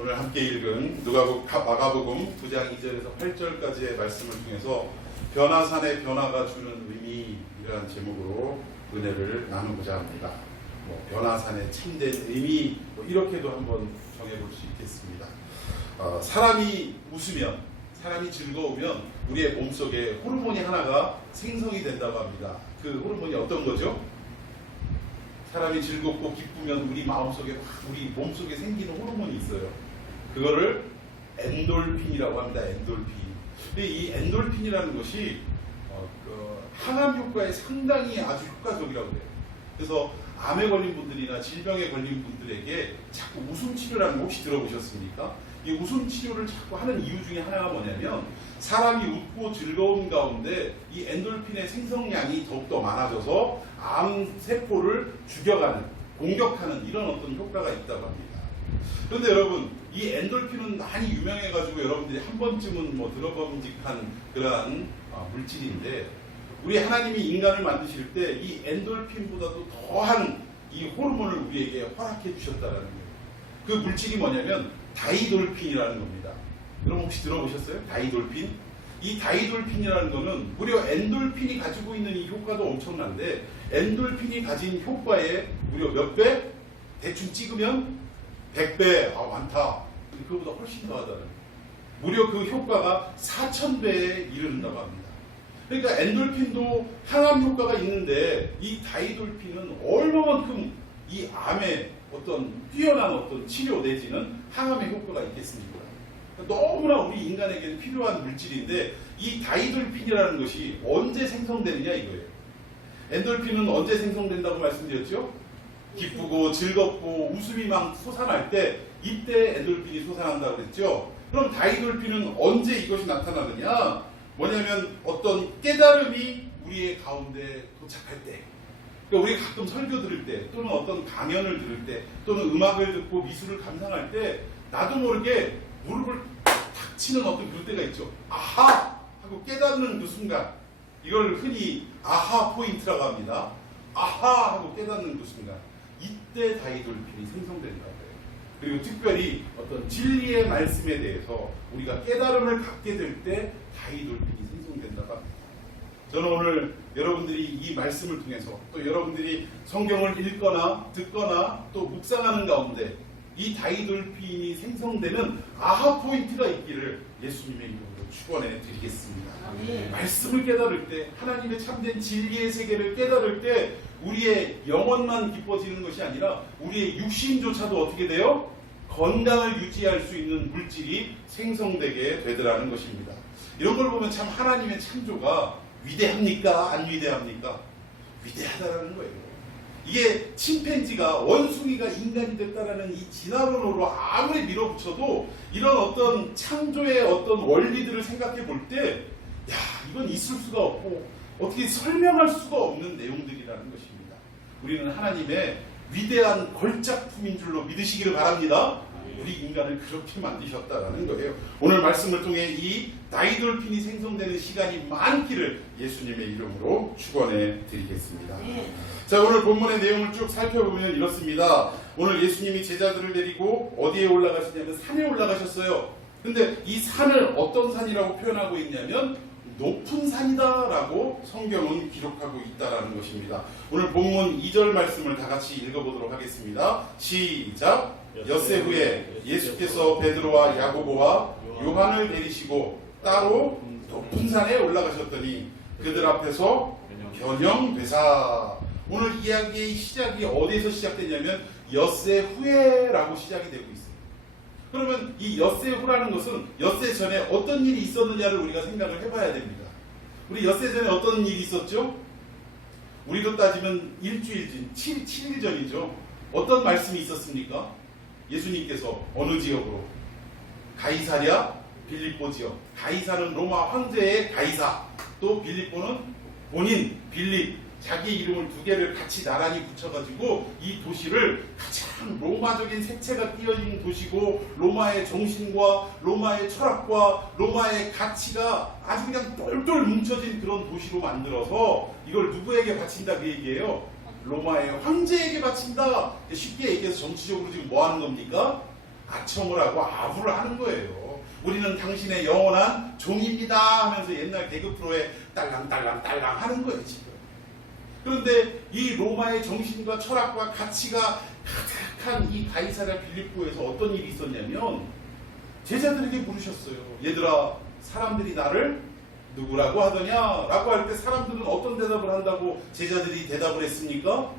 오늘 함께 읽은 마가복음 9장 2절에서 8절까지의 말씀을 통해서 변화산의 변화가 주는 의미이라는 제목으로 은혜를 나누고자 합니다. 변화산의 참된 의미 이렇게도 한번 정해볼 수 있겠습니다. 사람이 웃으면, 사람이 즐거우면 우리의 몸속에 호르몬이 하나가 생성이 된다고 합니다. 그 호르몬이 어떤 거죠? 사람이 즐겁고 기쁘면 우리 마음속에, 우리 몸속에 생기는 호르몬이 있어요. 그거를 엔돌핀이라고 합니다. 엔돌핀. 근데 이 엔돌핀이라는 것이 항암 효과에 상당히 아주 효과적이라고 해요. 그래서 암에 걸린 분들이나 질병에 걸린 분들에게 자꾸 웃음 치료라는 거 혹시 들어보셨습니까? 이 웃음 치료를 자꾸 하는 이유 중에 하나가 뭐냐면 사람이 웃고 즐거운 가운데 이 엔돌핀의 생성량이 더욱더 많아져서 암 세포를 죽여가는, 공격하는 이런 어떤 효과가 있다고 합니다. 그런데 여러분, 이 엔돌핀은 많이 유명해가지고 여러분들이 한 번쯤은 들어봄직한 그러한 물질인데, 우리 하나님이 인간을 만드실 때 이 엔돌핀보다도 더한 이 호르몬을 우리에게 허락해 주셨다는 거예요. 그 물질이 뭐냐면 다이돌핀이라는 겁니다. 여러분 혹시 들어보셨어요? 다이돌핀? 이 다이돌핀이라는 거는 무려 엔돌핀이 가지고 있는 이 효과도 엄청난데, 엔돌핀이 가진 효과에 무려 몇 배? 대충 찍으면 100배, 많다. 그거보다 훨씬 더 하다는 거예요. 무려 그 효과가 4000배에 이르른다고 합니다. 그러니까 엔돌핀도 항암 효과가 있는데 이 다이돌핀은 얼마만큼 이 암의 어떤 뛰어난 어떤 치료 내지는 항암의 효과가 있겠습니까? 너무나 우리 인간에게는 필요한 물질인데, 이 다이돌핀이라는 것이 언제 생성되느냐 이거예요. 엔돌핀은 언제 생성된다고 말씀드렸죠? 기쁘고 즐겁고 웃음이 막 솟아날 때, 이때 엔돌핀이 솟아난다고 그랬죠? 그럼 다이돌핀은 언제 이것이 나타나느냐? 뭐냐면 어떤 깨달음이 우리의 가운데 도착할 때, 그러니까 우리가 가끔 설교 들을 때, 또는 어떤 강연을 들을 때, 또는 음악을 듣고 미술을 감상할 때 나도 모르게 무릎을 탁 치는 어떤 그럴 때가 있죠. 아하! 하고 깨닫는 그 순간, 이걸 흔히 아하 포인트라고 합니다. 아하! 하고 깨닫는 그 순간, 이때 다이돌핀이 생성된다고 해요. 그리고 특별히 어떤 진리의 말씀에 대해서 우리가 깨달음을 갖게 될 때 다이돌핀이 생성된다고 합니다. 저는 오늘 여러분들이 이 말씀을 통해서, 또 여러분들이 성경을 읽거나 듣거나 또 묵상하는 가운데 이 다이돌핀이 생성되는 아하 포인트가 있기를 예수님의 이름으로 축원해 드리겠습니다. 말씀을 깨달을 때, 하나님의 참된 진리의 세계를 깨달을 때 우리의 영혼만 기뻐지는 것이 아니라 우리의 육신조차도 어떻게 돼요? 건강을 유지할 수 있는 물질이 생성되게 되더라는 것입니다. 이런 걸 보면 참 하나님의 창조가 위대합니까? 안 위대합니까? 위대하다라는 거예요. 이게 침팬지가, 원숭이가 인간이 됐다라는 이 진화론으로 아무리 밀어붙여도 이런 어떤 창조의 어떤 원리들을 생각해 볼 때, 이건 있을 수가 없고 어떻게 설명할 수가 없는 내용들이라는 것입니다. 우리는 하나님의 위대한 걸작품인 줄로 믿으시기를 바랍니다. 우리 인간을 그렇게 만드셨다라는 거예요. 오늘 말씀을 통해 이 다이돌핀이 생성되는 시간이 많기를 예수님의 이름으로 축원해 드리겠습니다. 자, 오늘 본문의 내용을 쭉 살펴보면 이렇습니다. 오늘 예수님이 제자들을 데리고 어디에 올라가시냐면 산에 올라가셨어요. 근데 이 산을 어떤 산이라고 표현하고 있냐면 높은 산이다라고 성경은 기록하고 있다라는 것입니다. 오늘 본문 2절 말씀을 다 같이 읽어보도록 하겠습니다. 시작. 엿새 후에 예수께서 베드로와 야고보와 요한을 데리시고 따로 높은 산에 올라가셨더니 그들 앞에서 변형되사. 오늘 이야기의 시작이 어디에서 시작되냐면 엿새 후에라고 시작이 되고 있습니다. 그러면 이 엿새 후라는 것은 엿새 전에 어떤 일이 있었느냐를 우리가 생각을 해봐야 됩니다. 우리 엿새 전에 어떤 일이 있었죠? 우리로 따지면 일주일 전, 7일 전이죠. 어떤 말씀이 있었습니까? 예수님께서 어느 지역으로? 가이사랴 빌립보 지역. 가이사는 로마 황제의 가이사, 또 빌립보는 본인 빌립, 자기 이름을 두 개를 같이 나란히 붙여가지고 이 도시를 가장 로마적인 색채가 띄어진 도시고, 로마의 정신과 로마의 철학과 로마의 가치가 아주 그냥 똘똘 뭉쳐진 그런 도시로 만들어서 이걸 누구에게 바친다 그 얘기예요? 로마의 황제에게 바친다. 쉽게 얘기해서 정치적으로 지금 뭐 하는 겁니까? 아첨을 하고 아부를 하는 거예요. 우리는 당신의 영원한 종입니다 하면서 옛날 개그 프로에 딸랑딸랑 하는 거예요 지금. 그런데 이 로마의 정신과 철학과 가치가 가득한 이 가이사랴 빌립보에서 어떤 일이 있었냐면 제자들에게 물으셨어요. 얘들아, 사람들이 나를 누구라고 하더냐? 라고 할 때 사람들은 어떤 대답을 한다고 제자들이 대답을 했습니까?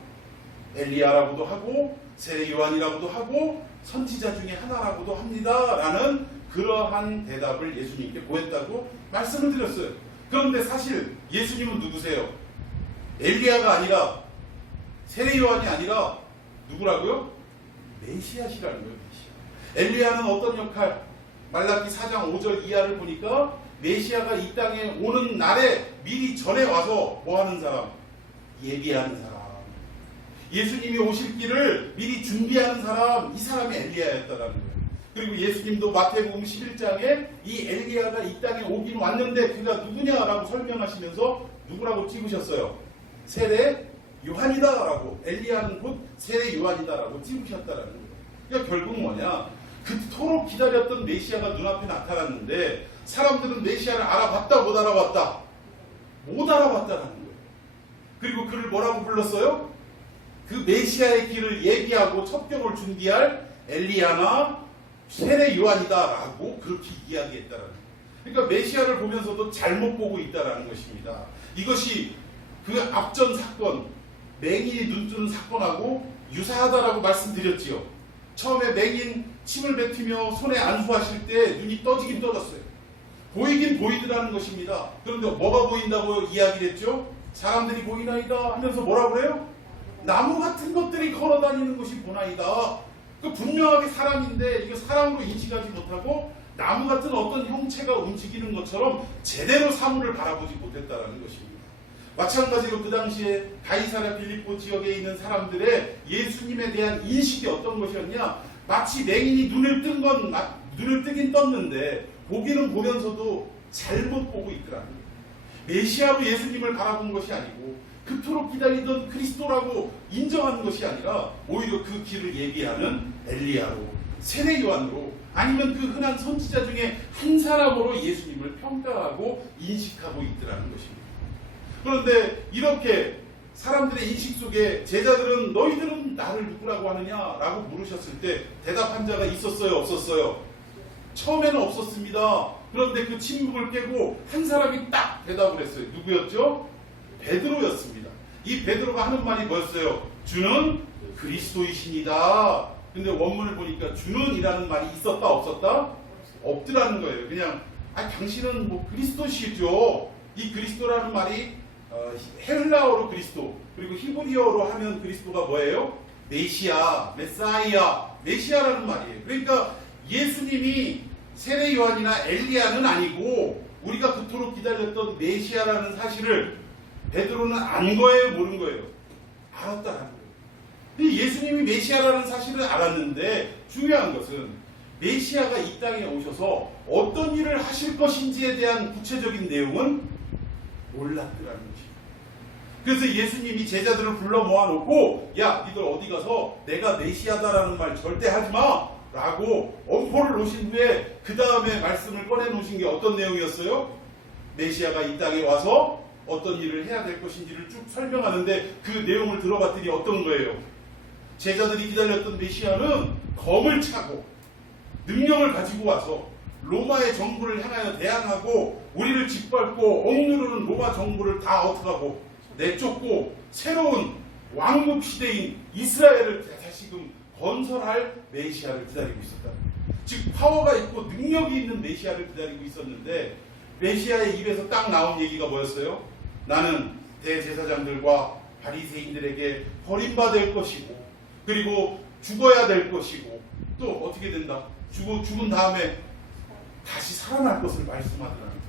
엘리야라고도 하고 세례 요한이라고도 하고 선지자 중에 하나라고도 합니다 라는 그러한 대답을 예수님께 보였다고 말씀을 드렸어요. 그런데 사실 예수님은 누구세요? 엘리야가 아니라 세례 요한이 아니라 누구라고요? 메시아시라는 거예요. 메시아. 엘리야는 어떤 역할? 말라기 4장 5절 이하를 보니까 메시아가 이 땅에 오는 날에 미리 전에 와서 뭐 하는 사람? 예비하는 사람. 예수님이 오실 길을 미리 준비하는 사람, 이 사람이 엘리야였다라는 거예요. 그리고 예수님도 마태복음 11장에 이 엘리야가 이 땅에 오긴 왔는데 그가 누구냐라고 설명하시면서 누구라고 찍으셨어요? 세례 요한이다라고. 엘리야는 곧 세례 요한이다라고 찍으셨다라는 거예요. 그러니까 결국 뭐냐? 그토록 기다렸던 메시아가 눈앞에 나타났는데 사람들은 메시아를 알아봤다 못 알아봤다? 못 알아봤다라는 거예요. 그리고 그를 뭐라고 불렀어요? 그 메시아의 길을 예비하고 첩경을 준비할 엘리야나 세례 요한이다라고 그렇게 이야기했다라는 거예요. 그러니까 메시아를 보면서도 잘못 보고 있다라는 것입니다. 이것이 그 앞전 사건, 맹인이 눈 뜨는 사건하고 유사하다라고 말씀드렸지요. 처음에 맹인 침을 뱉으며 손에 안수하실 때 눈이 떠지긴 떠졌어요. 보이긴 보이더라는 것입니다. 그런데 뭐가 보인다고 이야기를 했죠? 사람들이 보이나이다 하면서 뭐라 그래요? 나무 같은 것들이 걸어다니는 것이 보나이다. 그 분명하게 사람인데 이거 사람으로 인식하지 못하고 나무 같은 어떤 형체가 움직이는 것처럼 제대로 사물을 바라보지 못했다는 것입니다. 마찬가지로 그 당시에 가이사랴 빌립보 지역에 있는 사람들의 예수님에 대한 인식이 어떤 것이었냐? 마치 맹인이 눈을 뜨긴 떴는데 보기는 보면서도 잘못 보고 있더라는 거예요. 메시아로 예수님을 바라본 것이 아니고 그토록 기다리던 그리스도라고 인정하는 것이 아니라 오히려 그 길을 예비하는 엘리야로, 세례 요한으로, 아니면 그 흔한 선지자 중에 한 사람으로 예수님을 평가하고 인식하고 있더라는 것입니다. 그런데 이렇게 사람들의 인식 속에 제자들은 너희들은 나를 누구라고 하느냐라고 물으셨을 때 대답한 자가 있었어요, 없었어요? 처음에는 없었습니다. 그런데 그 침묵을 깨고 한 사람이 딱 대답을 했어요. 누구였죠? 베드로였습니다. 이 베드로가 하는 말이 뭐였어요? 주는 그리스도이시니다. 근데 원문을 보니까 주는 이라는 말이 있었다 없었다? 없더라는 거예요. 그냥 당신은 뭐 그리스도시죠. 이 그리스도라는 말이 헬라어로 그리스도, 그리고 히브리어로 하면 그리스도가 뭐예요? 메시아, 메사이아, 메시아라는 말이에요. 그러니까 예수님이 세례 요한이나 엘리야는 아니고 우리가 그토록 기다렸던 메시아라는 사실을 베드로는 안 거예요, 모른 거예요? 알았다라는 거예요. 근데 예수님이 메시아라는 사실을 알았는데 중요한 것은 메시아가 이 땅에 오셔서 어떤 일을 하실 것인지에 대한 구체적인 내용은 몰랐더라는 것입니다. 그래서 예수님이 제자들을 불러 모아놓고 야, 니들 어디 가서 내가 메시아다라는 말 절대 하지 마! 라고 엄포를 놓으신 후에 그 다음에 말씀을 꺼내놓으신 게 어떤 내용이었어요? 메시아가 이 땅에 와서 어떤 일을 해야 될 것인지를 쭉 설명하는데 그 내용을 들어봤더니 어떤 거예요? 제자들이 기다렸던 메시아는 검을 차고 능력을 가지고 와서 로마의 정부를 향하여 대항하고 우리를 짓밟고 억누르는 로마 정부를 다 어떡하고 내쫓고 새로운 왕국 시대인 이스라엘을 다시금 건설할 메시아를 기다리고 있었다. 즉 파워가 있고 능력이 있는 메시아를 기다리고 있었는데 메시아의 입에서 딱 나온 얘기가 뭐였어요? 나는 대제사장들과 바리새인들에게 버림받을 것이고 그리고 죽어야 될 것이고 또 어떻게 된다? 죽은 다음에 다시 살아날 것을 말씀하더라는 거예요.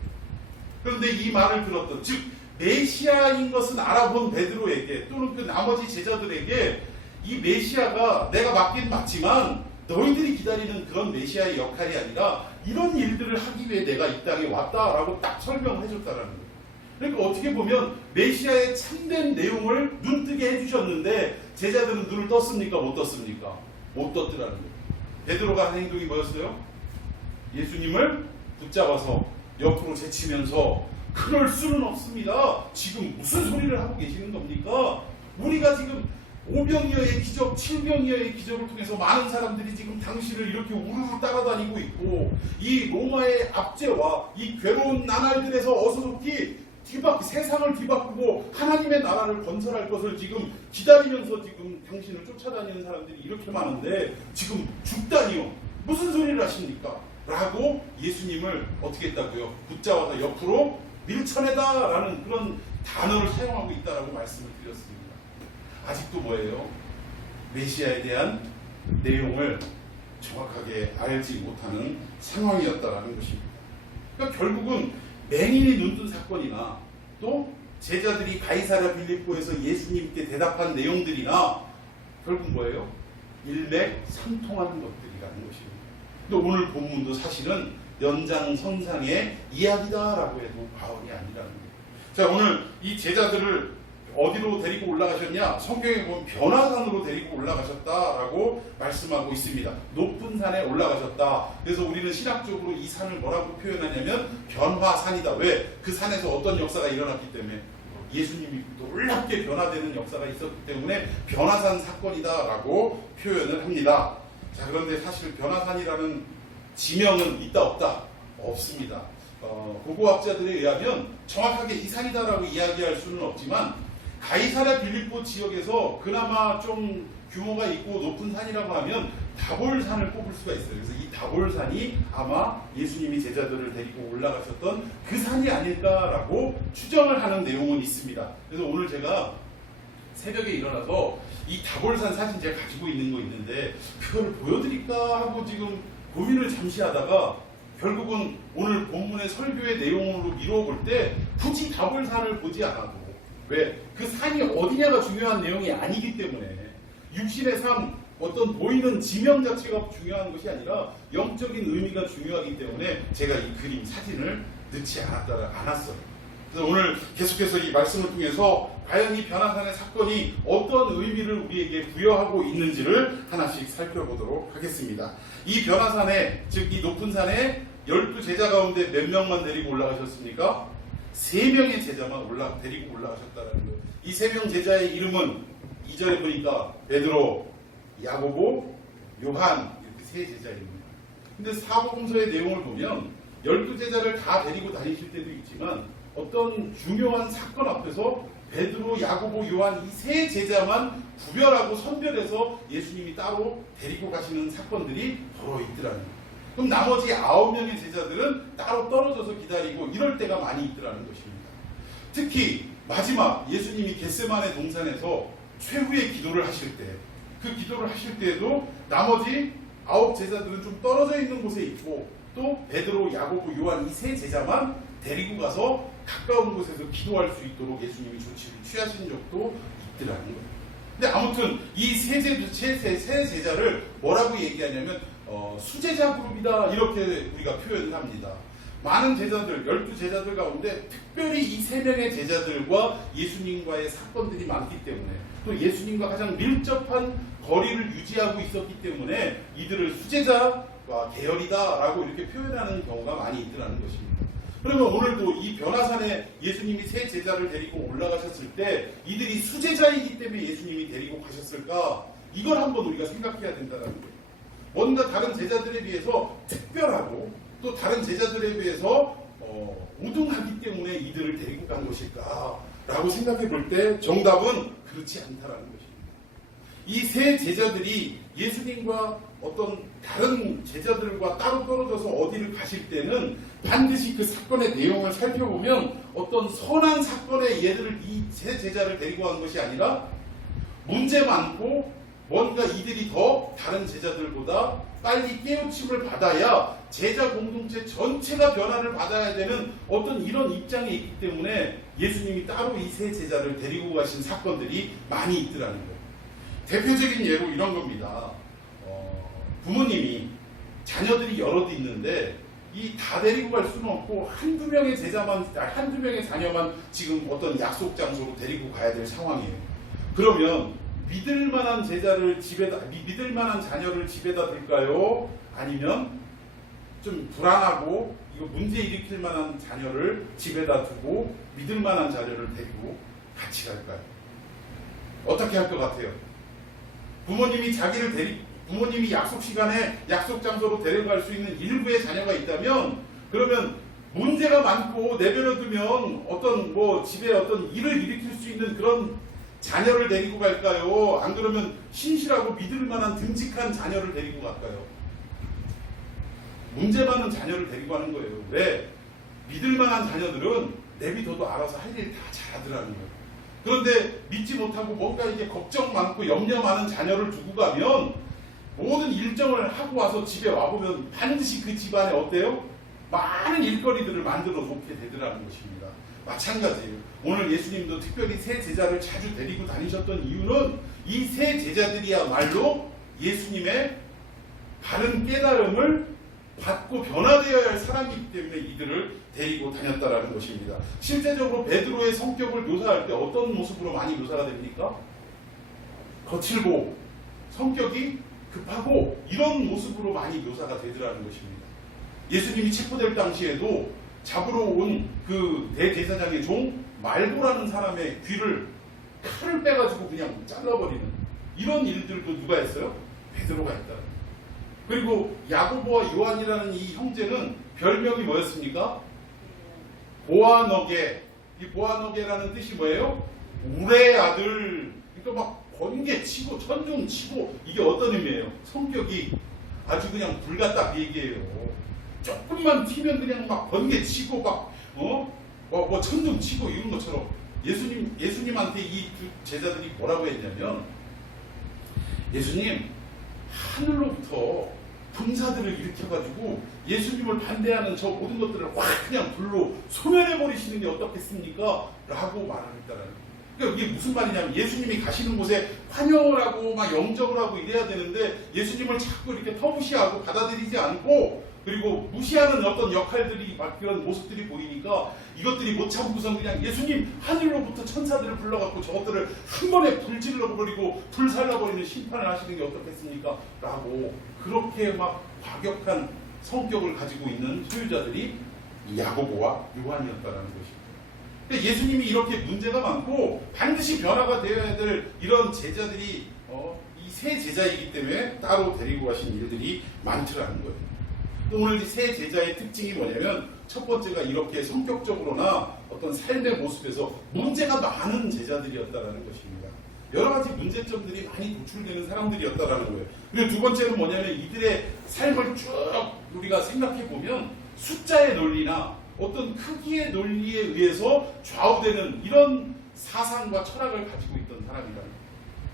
그런데 이 말을 들었던, 즉 메시아인 것은 알아본 베드로에게 또는 그 나머지 제자들에게 이 메시아가 내가 맞긴 맞지만 너희들이 기다리는 그런 메시아의 역할이 아니라 이런 일들을 하기 위해 내가 이 땅에 왔다라고 딱 설명을 해줬다라는 거예요. 그러니까 어떻게 보면 메시아의 참된 내용을 눈뜨게 해주셨는데 제자들은 눈을 떴습니까? 못 떴습니까? 못 떴더라는 거예요. 베드로가 한 행동이 뭐였어요? 예수님을 붙잡아서 옆으로 제치면서 그럴 수는 없습니다. 지금 무슨 소리를 하고 계시는 겁니까? 우리가 지금 오병이어의 기적, 칠병이어의 기적을 통해서 많은 사람들이 지금 당신을 이렇게 우르르 따라다니고 있고 이 로마의 압제와 이 괴로운 나날들에서 어서속히 세상을 뒤바꾸고 하나님의 나라를 건설할 것을 지금 기다리면서 지금 당신을 쫓아다니는 사람들이 이렇게 많은데 지금 죽다니요. 무슨 소리를 하십니까? 라고 예수님을 어떻게 했다고요? 붙잡아서 옆으로 밀쳐내다라는 그런 단어를 사용하고 있다라고 말씀을 드렸습니다. 아직도 뭐예요? 메시아에 대한 내용을 정확하게 알지 못하는 상황이었다라는 것입니다. 그러니까 결국은 맹인이 눈뜬 사건이나 또 제자들이 가이사랴 빌립보에서 예수님께 대답한 내용들이나 결국 뭐예요? 일맥상통하는 것들이라는 것입니다. 또 오늘 본문도 사실은 연장선상의 이야기다라고 해도 과언이 아니라는 거예요. 자, 오늘 이 제자들을 어디로 데리고 올라가셨냐? 성경에 보면 변화산으로 데리고 올라가셨다라고 말씀하고 있습니다. 높은 산에 올라가셨다. 그래서 우리는 신학적으로 이 산을 뭐라고 표현하냐면 변화산이다. 왜? 그 산에서 어떤 역사가 일어났기 때문에 예수님이 놀랍게 변화되는 역사가 있었기 때문에 변화산 사건이다라고 표현을 합니다. 자, 그런데 사실 변화산이라는 지명은 있다 없다? 없습니다. 고고학자들에 의하면 정확하게 이 산이다라고 이야기할 수는 없지만 가이사랴 빌립보 지역에서 그나마 좀 규모가 있고 높은 산이라고 하면 다볼산을 꼽을 수가 있어요. 그래서 이 다볼산이 아마 예수님이 제자들을 데리고 올라가셨던 그 산이 아닐까라고 추정을 하는 내용은 있습니다. 그래서 오늘 제가 새벽에 일어나서 이 다볼산 사진 제가 가지고 있는 거 있는데 그걸 보여드릴까 하고 지금 고민을 잠시 하다가 결국은 오늘 본문의 설교의 내용으로 미뤄볼 때 굳이 다볼산을 보지 않아도 왜? 그 산이 어디냐가 중요한 내용이 아니기 때문에 육신의 삶, 어떤 보이는 지명 자체가 중요한 것이 아니라 영적인 의미가 중요하기 때문에 제가 이 그림, 사진을 넣지 않았어요. 그래서 오늘 계속해서 이 말씀을 통해서 과연 이 변화산의 사건이 어떤 의미를 우리에게 부여하고 있는지를 하나씩 살펴보도록 하겠습니다. 이 변화산에, 즉 이 높은 산에 12제자 가운데 몇 명만 데리고 올라가셨습니까? 3명의 제자만 데리고 올라가셨다는 거예요. 이 3명 제자의 이름은 2절에 보니까 베드로, 야고보, 요한 이렇게 3제자입니다. 근데 사복음서의 내용을 보면 12제자를 다 데리고 다니실 때도 있지만 어떤 중요한 사건 앞에서 베드로, 야고보, 요한 이 3제자만 구별하고 선별해서 예수님이 따로 데리고 가시는 사건들이 더러 있더라는 거예요. 그럼 나머지 9명의 제자들은 따로 떨어져서 기다리고 이럴 때가 많이 있더라는 것입니다. 특히 마지막 예수님이 겟세마네 동산에서 최후의 기도를 하실 때, 그 기도를 하실 때에도 나머지 9 제자들은 좀 떨어져 있는 곳에 있고 또 베드로, 야고보, 요한 이 3제자만 데리고 가서 가까운 곳에서 기도할 수 있도록 예수님이 조치를 취하신 적도 있더라는 거예요. 근데 아무튼 이 세 제자를 뭐라고 얘기하냐면 수제자 그룹이다 이렇게 우리가 표현을 합니다. 많은 제자들, 12제자들 가운데 특별히 이 3명의 제자들과 예수님과의 사건들이 많기 때문에 또 예수님과 가장 밀접한 거리를 유지하고 있었기 때문에 이들을 수제자와 계열이다라고 이렇게 표현하는 경우가 많이 있더라는 것입니다. 그러면 오늘도 이 변화산에 예수님이 3 제자를 데리고 올라가셨을 때 이들이 수제자이기 때문에 예수님이 데리고 가셨을까? 이걸 한번 우리가 생각해야 된다는 거예요. 뭔가 다른 제자들에 비해서 특별하고 또 다른 제자들에 비해서 우등하기 때문에 이들을 데리고 간 것일까라고 생각해 볼 때 정답은 그렇지 않다라는 것입니다. 이 3 제자들이 예수님과 어떤 다른 제자들과 따로 떨어져서 어디를 가실 때는 반드시 그 사건의 내용을 살펴보면 어떤 선한 사건에 얘들을 이 3 제자를 데리고 간 것이 아니라 문제 많고 뭔가 이들이 더 다른 제자들보다 빨리 깨우침을 받아야 제자 공동체 전체가 변화를 받아야 되는 어떤 이런 입장에 있기 때문에 예수님이 따로 이 3 제자를 데리고 가신 사건들이 많이 있더라는 거예요. 대표적인 예로 이런 겁니다. 부모님이 자녀들이 여럿 있는데 이 다 데리고 갈 수는 없고 한두 명의 자녀만 지금 어떤 약속 장소로 데리고 가야 될 상황이에요. 그러면 믿을 만한 믿을 만한 자녀를 집에다 둘까요? 아니면 좀 불안하고 이거 문제 일으킬 만한 자녀를 집에다 두고 믿을 만한 자녀를 데리고 같이 갈까요? 어떻게 할 것 같아요? 부모님이 약속 시간에 약속 장소로 데려갈 수 있는 일부의 자녀가 있다면, 그러면 문제가 많고 내버려 두면 집에 어떤 일을 일으킬 수 있는 그런 자녀를 데리고 갈까요? 안 그러면 신실하고 믿을 만한 듬직한 자녀를 데리고 갈까요? 문제 많은 자녀를 데리고 가는 거예요. 왜? 믿을 만한 자녀들은 내비둬도 알아서 할 일 다 잘하더라는 거예요. 그런데 믿지 못하고 뭔가 이게 걱정 많고 염려 많은 자녀를 두고 가면 모든 일정을 하고 와서 집에 와보면 반드시 그 집안에 어때요? 많은 일거리들을 만들어 놓게 되더라는 것입니다. 마찬가지예요. 오늘 예수님도 특별히 세 제자를 자주 데리고 다니셨던 이유는 이 세 제자들이야말로 예수님의 바른 깨달음을 받고 변화되어야 할 사람이기 때문에 이들을 데리고 다녔다라는 것입니다. 실제적으로 베드로의 성격을 묘사할 때 어떤 모습으로 많이 묘사가 됩니까? 거칠고 성격이 급하고 이런 모습으로 많이 묘사가 되더라는 것입니다. 예수님이 체포될 당시에도 잡으러 온 그 대제사장의 종 말고라는 사람의 귀를 칼을 빼가지고 그냥 잘라버리는 이런 일들도 누가 했어요? 베드로가 했다. 그리고 야고보와 요한이라는 이 형제는 별명이 뭐였습니까? 보아너게. 이 보아너게라는 뜻이 뭐예요? 우레 아들. 그러니까 막 번개치고 천둥치고, 이게 어떤 의미예요? 성격이 아주 그냥 불같다 그 얘기예요. 조금만 튀면 그냥 막 번개치고 뭐 천둥치고 이런 것처럼 예수님한테 이 두 제자들이 뭐라고 했냐면, 예수님 하늘로부터 군사들을 일으켜가지고 예수님을 반대하는 저 모든 것들을 확 그냥 불로 소멸해버리시는 게 어떻겠습니까? 라고 말을 했다라는 거예요. 그러니까 이게 무슨 말이냐면, 예수님이 가시는 곳에 환영을 하고 막 영접을 하고 이래야 되는데 예수님을 자꾸 이렇게 터무시하고 받아들이지 않고, 그리고 무시하는 어떤 역할들이 막 그런 모습들이 보이니까 이것들이 못 참고선 그냥 예수님 하늘로부터 천사들을 불러갖고 저것들을 한 번에 불질러버리고 불살라버리는 심판을 하시는 게 어떻겠습니까? 라고 그렇게 막 과격한 성격을 가지고 있는 소유자들이 야고보와 요한이었다는 것입니다. 근데 예수님이 이렇게 문제가 많고 반드시 변화가 되어야 될 이런 제자들이 이 세 제자이기 때문에 따로 데리고 가신 일들이 많더라는 거예요. 오늘 이 세 제자의 특징이 뭐냐면, 첫 번째가 이렇게 성격적으로나 어떤 삶의 모습에서 문제가 많은 제자들이었다라는 것입니다. 여러 가지 문제점들이 많이 노출되는 사람들이었다라는 거예요. 그리고 두 번째는 뭐냐면, 이들의 삶을 쭉 우리가 생각해 보면 숫자의 논리나 어떤 크기의 논리에 의해서 좌우되는 이런 사상과 철학을 가지고 있던 사람이라는 거예요.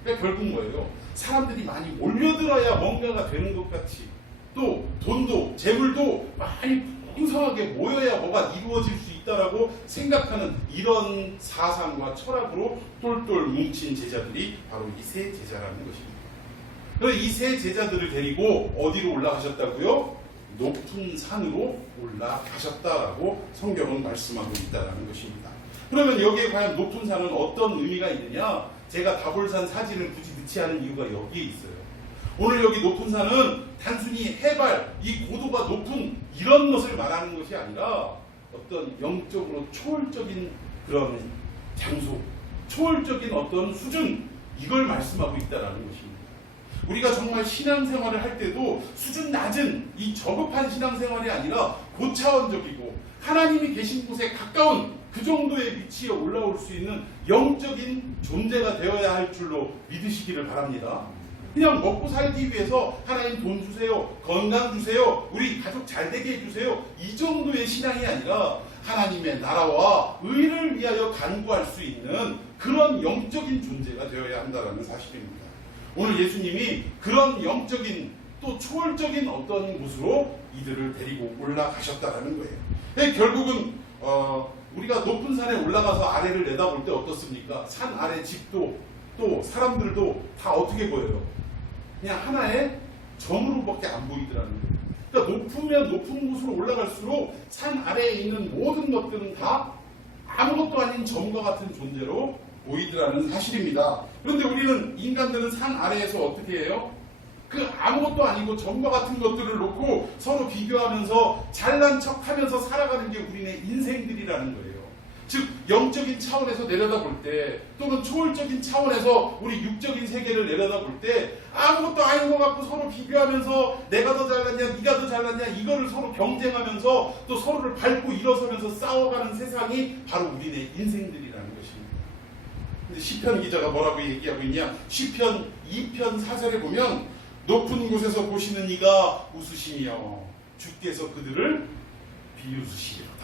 그러니까 결국 뭐예요? 사람들이 많이 몰려들어야 뭔가가 되는 것 같이, 또 돈도 재물도 많이 풍성하게 모여야 뭐가 이루어질 수 있다라고 생각하는 이런 사상과 철학으로 똘똘 뭉친 제자들이 바로 이 세 제자라는 것입니다. 그래서 이 세 제자들을 데리고 어디로 올라가셨다고요? 높은 산으로 올라가셨다라고 성경은 말씀하고 있다는 것입니다. 그러면 여기에 과연 높은 산은 어떤 의미가 있느냐? 제가 다볼산 사진을 굳이 넣지 않은 이유가 여기에 있어요. 오늘 여기 높은 산은 단순히 해발, 이 고도가 높은 이런 것을 말하는 것이 아니라 어떤 영적으로 초월적인 그런 장소, 초월적인 어떤 수준, 이걸 말씀하고 있다는 것입니다. 우리가 정말 신앙생활을 할 때도 수준 낮은 이 저급한 신앙생활이 아니라 고차원적이고 하나님이 계신 곳에 가까운 그 정도의 위치에 올라올 수 있는 영적인 존재가 되어야 할 줄로 믿으시기를 바랍니다. 그냥 먹고 살기 위해서 하나님 돈 주세요, 건강 주세요, 우리 가족 잘 되게 해주세요, 이 정도의 신앙이 아니라 하나님의 나라와 의를 위하여 간구할 수 있는 그런 영적인 존재가 되어야 한다는 사실입니다. 오늘 예수님이 그런 영적인 또 초월적인 어떤 곳으로 이들을 데리고 올라가셨다는 거예요. 결국은 우리가 높은 산에 올라가서 아래를 내다볼 때 어떻습니까? 산 아래 집도 또 사람들도 다 어떻게 보여요? 그냥 하나의 점으로밖에 안 보이더라는 거예요. 그러니까 높으면 높은 곳으로 올라갈수록 산 아래에 있는 모든 것들은 다 아무것도 아닌 점과 같은 존재로 보이더라는 사실입니다. 그런데 우리는 인간들은 산 아래에서 어떻게 해요? 그 아무것도 아니고 점과 같은 것들을 놓고 서로 비교하면서 잘난 척하면서 살아가는 게 우리네 인생들이라는 거예요. 즉 영적인 차원에서 내려다볼 때 또는 초월적인 차원에서 우리 육적인 세계를 내려다볼 때 아무것도 아닌 것 같고 서로 비교하면서 내가 더 잘났냐 네가 더 잘났냐 이거를 서로 경쟁하면서 또 서로를 밟고 일어서면서 싸워가는 세상이 바로 우리네 인생들이라는 것입니다. 근데 시편 기자가 뭐라고 얘기하고 있냐? 시편 2편 4절에 보면 높은 곳에서 보시는 이가 웃으시며 주께서 그들을 비웃으시리로다.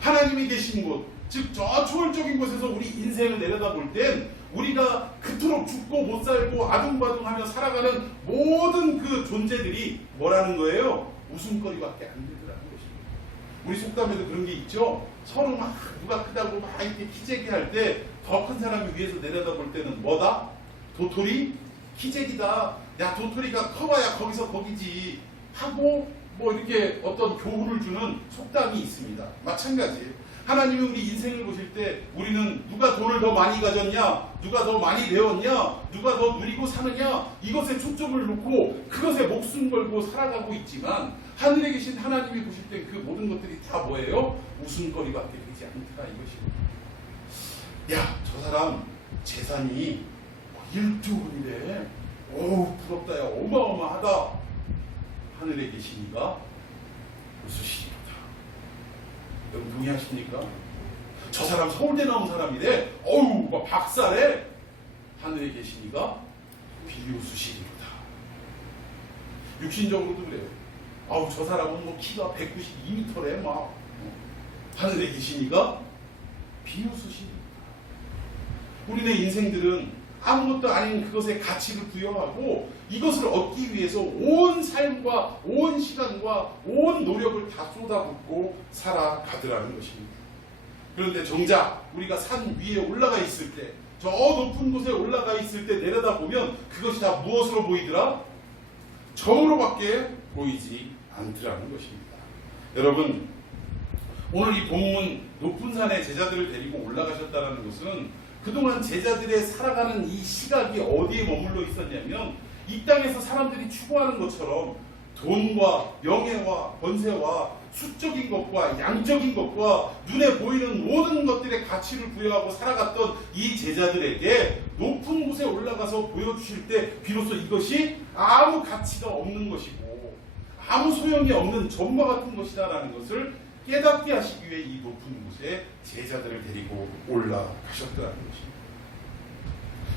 하나님이 계신 곳, 즉 저 초월적인 곳에서 우리 인생을 내려다볼 땐 우리가 그토록 죽고 못 살고 아둥바둥하며 살아가는 모든 그 존재들이 뭐라는 거예요? 웃음거리밖에 안 되더라는 것입니다. 우리 속담에도 그런 게 있죠. 서로 막 누가 크다고 막 이렇게 키재기할 때 더 큰 사람이 위에서 내려다볼 때는 뭐다? 도토리? 키재기다. 야 도토리가 커봐야 거기서 거기지 하고 뭐 이렇게 어떤 교훈을 주는 속담이 있습니다. 마찬가지예요. 하나님이 우리 인생을 보실 때 우리는 누가 돈을 더 많이 가졌냐, 누가 더 많이 배웠냐, 누가 더 누리고 사느냐 이것에 초점을 놓고 그것에 목숨 걸고 살아가고 있지만 하늘에 계신 하나님이 보실 때 그 모든 것들이 다 뭐예요? 웃음거리밖에 되지 않더라 이것입니다. 야, 저 사람 재산이 1조 원이래. 오, 부럽다. 야, 어마어마하다. 하늘에 계신 이가 웃으시리로다. 여러분 동의하십니까? 저 사람 서울대 나온 사람이래. 어우, 막 박사래. 하늘에 계신 이가 비웃으시리로다. 육신적으로도 그래요. 아우, 저 사람은 뭐 키가 192m래. 막 하늘에 계신 이가 비웃으시리로다. 우리네 인생들은 아무것도 아닌 그것에 가치를 부여하고 이것을 얻기 위해서 온 삶과 온 시간과 온 노력을 다 쏟아붓고 살아가더라는 것입니다. 그런데 정작 우리가 산 위에 올라가 있을 때, 저 높은 곳에 올라가 있을 때 내려다보면 그것이 다 무엇으로 보이더라? 점으로밖에 보이지 않더라는 것입니다. 여러분, 오늘 이 본문 높은 산에 제자들을 데리고 올라가셨다는 것은 그동안 제자들의 살아가는 이 시각이 어디에 머물러 있었냐면 이 땅에서 사람들이 추구하는 것처럼 돈과 명예와 권세와 수적인 것과 양적인 것과 눈에 보이는 모든 것들의 가치를 부여하고 살아갔던 이 제자들에게 높은 곳에 올라가서 보여주실 때 비로소 이것이 아무 가치가 없는 것이고 아무 소용이 없는 점과 같은 것이다라는 것을 깨닫게 하시기 위해 이 높은 곳에 제자들을 데리고 올라가셨다는 것입니다.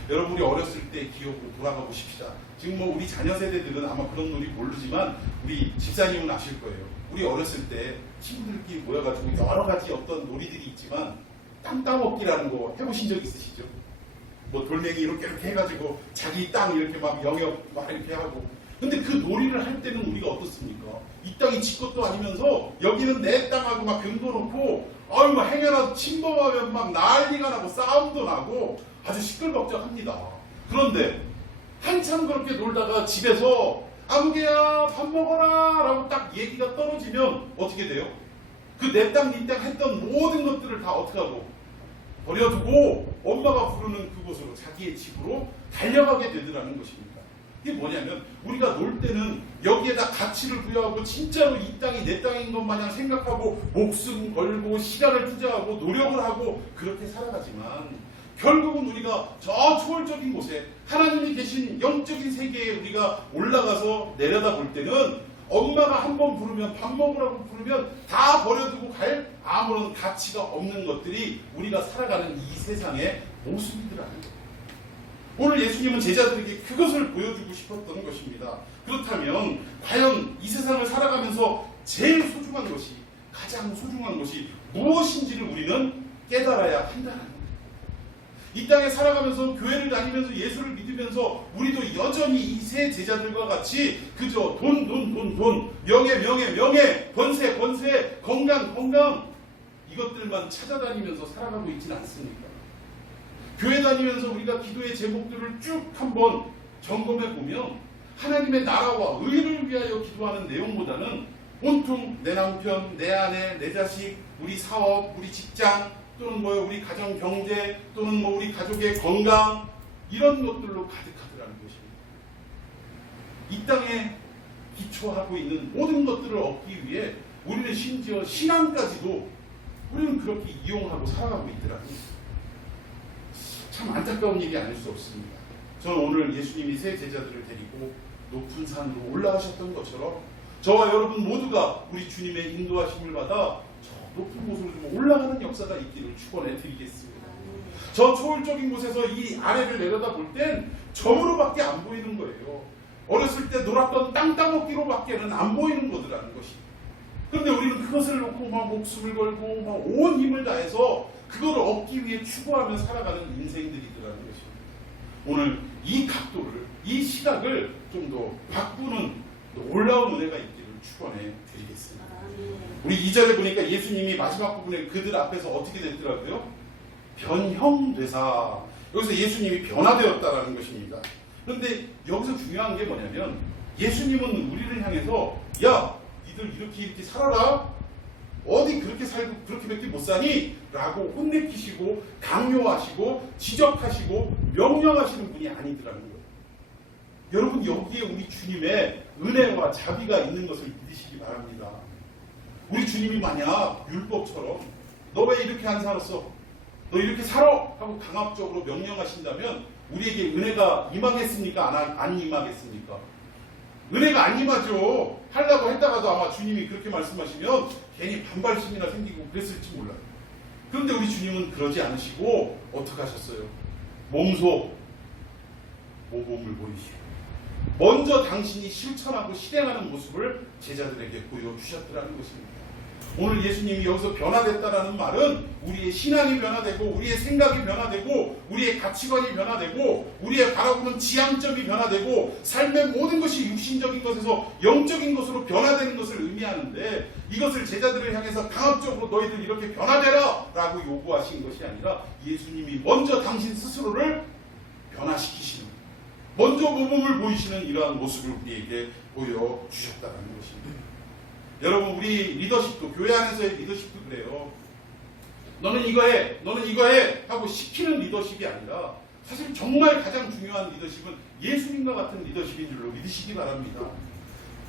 여러분, 우리 어렸을 때 기억으로 돌아가 보십시다. 지금 뭐 우리 자녀 세대들은 아마 그런 놀이 모르지만 우리 집사님은 아실 거예요. 우리 어렸을 때 친구들끼리 모여가지고 여러 가지 어떤 놀이들이 있지만 땅 따먹기라는 거 해보신 적 있으시죠? 뭐 돌멩이 이렇게 해가지고 자기 땅 이렇게 막 영역 막 이렇게 하고. 근데 그 놀이를 할 때는 우리가 어떻습니까? 이 땅이 지 것도 아니면서 여기는 내 땅하고 막 근거놓고 아유 막 행여나 침범하면 막 난리가 나고 싸움도 나고 아주 시끌벅적합니다. 그런데 한참 그렇게 놀다가 집에서 아무개야 밥 먹어라 라고 딱 얘기가 떨어지면 어떻게 돼요? 그 내 땅 네 땅 했던 모든 것들을 다 어떻게 하고 버려두고 엄마가 부르는 그곳으로 자기의 집으로 달려가게 되더라는 것입니다. 이게 뭐냐면 우리가 놀 때는 여기에다 가치를 부여하고 진짜로 이 땅이 내 땅인 것 마냥 생각하고 목숨 걸고 시간을 투자하고 노력을 하고 그렇게 살아가지만 결국은 우리가 저 초월적인 곳에 하나님이 계신 영적인 세계에 우리가 올라가서 내려다볼 때는 엄마가 한번 부르면 밥 먹으라고 부르면 다 버려두고 갈 아무런 가치가 없는 것들이 우리가 살아가는 이 세상의 모습이더라는 거예요. 오늘 예수님은 제자들에게 그것을 보여주고 싶었던 것입니다. 그렇다면 과연 이 세상을 살아가면서 제일 소중한 것이, 가장 소중한 것이 무엇인지를 우리는 깨달아야 한다는 거예요. 이 땅에 살아가면서 교회를 다니면서 예수를 믿으면서 우리도 여전히 이 세 제자들과 같이 그저 돈, 명예, 권세, 건강 이것들만 찾아다니면서 살아가고 있지는 않습니까? 교회 다니면서 우리가 기도의 제목들을 쭉 한번 점검해 보면 하나님의 나라와 의를 위하여 기도하는 내용보다는 온통 내 남편, 내 아내, 내 자식, 우리 사업, 우리 직장 또는 뭐 우리 가정 경제, 또는 뭐 우리 가족의 건강, 이런 것들로 가득하더라는 것입니다. 이 땅에 기초하고 있는 모든 것들을 얻기 위해 우리는 심지어 신앙까지도 우리는 그렇게 이용하고 살아가고 있더라는 거예요. 참 안타까운 일이 아닐 수 없습니다. 저는 오늘 예수님이 세 제자들을 데리고 높은 산으로 올라가셨던 것처럼 저와 여러분 모두가 우리 주님의 인도하심을 받아 저 높은 곳으로 좀 올라가는 역사가 있기를 축원해 드리겠습니다. 저 초월적인 곳에서 이 아래를 내려다 볼 땐 점으로밖에 안 보이는 거예요. 어렸을 때 놀았던 땅 따먹기로밖에는 안 보이는 거더라는 것이. 그런데 우리는 그것을 놓고 막 목숨을 걸고 막 온 힘을 다해서 그걸 얻기 위해 추구하며 살아가는 인생들이더라는 것입니다. 오늘 이 각도를, 이 시각을 좀 더 바꾸는 놀라운 은혜가 있기를 축원해 드리겠습니다. 우리 2절에 보니까 예수님이 마지막 부분에 그들 앞에서 어떻게 됐더라고요? 변형되사. 여기서 예수님이 변화되었다라는 것입니다. 그런데 여기서 중요한 게 뭐냐면 예수님은 우리를 향해서 야, 니들 이렇게 살아라. 어디 그렇게 살고 그렇게밖에 못 사니? 라고 혼내키시고 강요하시고 지적하시고 명령하시는 분이 아니더라는 거예요. 여러분, 여기에 우리 주님의 은혜와 자비가 있는 것을 믿으시기 바랍니다. 우리 주님이 만약 율법처럼 너 왜 이렇게 안 살았어? 너 이렇게 살아! 하고 강압적으로 명령하신다면 우리에게 은혜가 임하겠습니까? 안 임하겠습니까? 은혜가 안 임하죠. 하려고 했다가도 아마 주님이 그렇게 말씀하시면 괜히 반발심이나 생기고 그랬을지 몰라요. 그런데 우리 주님은 그러지 않으시고 어떻게 하셨어요? 몸소 모범을 보이시고 먼저 당신이 실천하고 실행하는 모습을 제자들에게 보여주셨더라는 것입니다. 오늘 예수님이 여기서 변화됐다라는 말은 우리의 신앙이 변화되고 우리의 생각이 변화되고 우리의 가치관이 변화되고 우리의 바라보는 지향점이 변화되고 삶의 모든 것이 육신적인 것에서 영적인 것으로 변화되는 것을 의미하는데, 이것을 제자들을 향해서 강압적으로 너희들 이렇게 변화되라 라고 요구하신 것이 아니라 예수님이 먼저 당신 스스로를 변화시키시는, 먼저 모범을 보이시는 이러한 모습을 우리에게 보여주셨다는 것입니다. 여러분, 우리 리더십도, 교회 안에서의 리더십도 그래요. 너는 이거 해, 너는 이거 해 하고 시키는 리더십이 아니라 사실 정말 가장 중요한 리더십은 예수님과 같은 리더십인 줄로 믿으시기 바랍니다.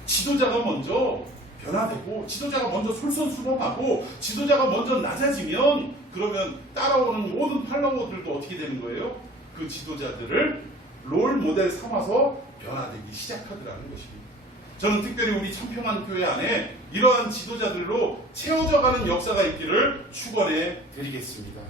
지도자가 먼저 변화되고 지도자가 먼저 솔선수범하고 지도자가 먼저 낮아지면 그러면 따라오는 모든 팔로워들도 어떻게 되는 거예요? 그 지도자들을 롤 모델 삼아서 변화되기 시작하더라는 것입니다. 저는 특별히 우리 참평한 교회 안에 이러한 지도자들로 채워져가는 역사가 있기를 축원해 드리겠습니다.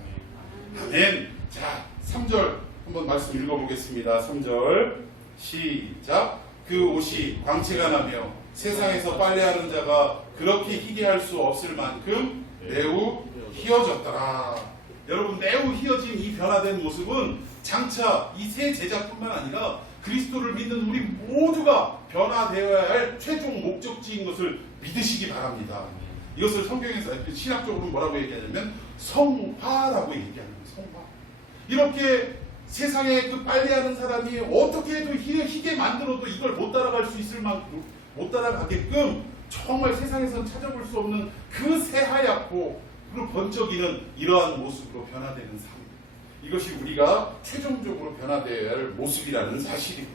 아멘. 자, 3절 한번 말씀 읽어보겠습니다. 3절 시작. 그 옷이 광채가 나며 세상에서 빨래하는 자가 그렇게 희게 할 수 없을 만큼 매우 희어졌더라. 여러분, 매우 희어진 이 변화된 모습은 장차 이 세 제자뿐만 아니라 그리스도를 믿는 우리 모두가 변화되어야 할 최종 목적지인 것을 믿으시기 바랍니다. 이것을 성경에서 신학적으로 뭐라고 얘기하냐면 성화라고 얘기하는 거예요. 성화. 이렇게 세상에 그 빨래하는 사람이 어떻게 해도 희게 만들어도 이걸 못 따라갈 수 있을 만큼 못 따라가게끔 정말 세상에선 찾아볼 수 없는 그 새하얗고 그리고 번쩍이는 이러한 모습으로 변화되는 삶. 이것이 우리가 최종적으로 변화되어야 할 모습이라는 사실이고,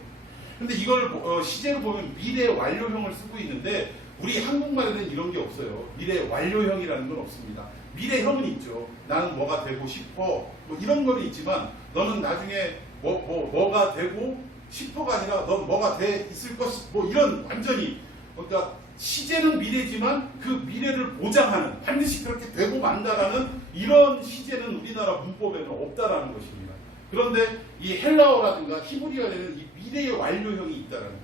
근데 이걸 시제로 보면 미래 완료형을 쓰고 있는데 우리 한국말에는 이런 게 없어요. 미래 완료형이라는 건 없습니다. 미래형은 있죠. 나는 뭐가 되고 싶어, 뭐 이런 거는 있지만 너는 나중에 뭐가 되고 싶어가 아니라 넌 뭐가 돼 있을 것, 뭐 이런 완전히, 그러니까 시제는 미래지만 그 미래를 보장하는, 반드시 그렇게 되고 만다라는 이런 시제는 우리나라 문법에는 없다라는 것입니다. 그런데 이 헬라어라든가 히브리어에는 이 미래의 완료형이 있다라는 거예요.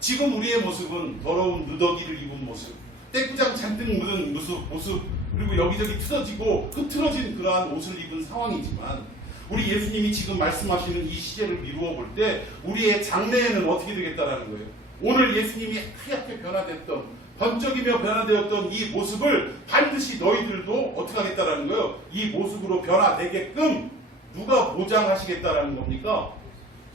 지금 우리의 모습은 더러운 누더기를 입은 모습, 떼구장 잔뜩 묻은 모습, 그리고 여기저기 틀어지고 흐트러진 그러한 옷을 입은 상황이지만 우리 예수님이 지금 말씀하시는 이 시제를 미루어 볼 때 우리의 장래에는 어떻게 되겠다라는 거예요. 오늘 예수님이 하얗게 변화됐던, 번쩍이며 변화되었던 이 모습을 반드시 너희들도 어떻게 하겠다라는 거예요. 이 모습으로 변화되게끔 누가 보장하시겠다라는 겁니까?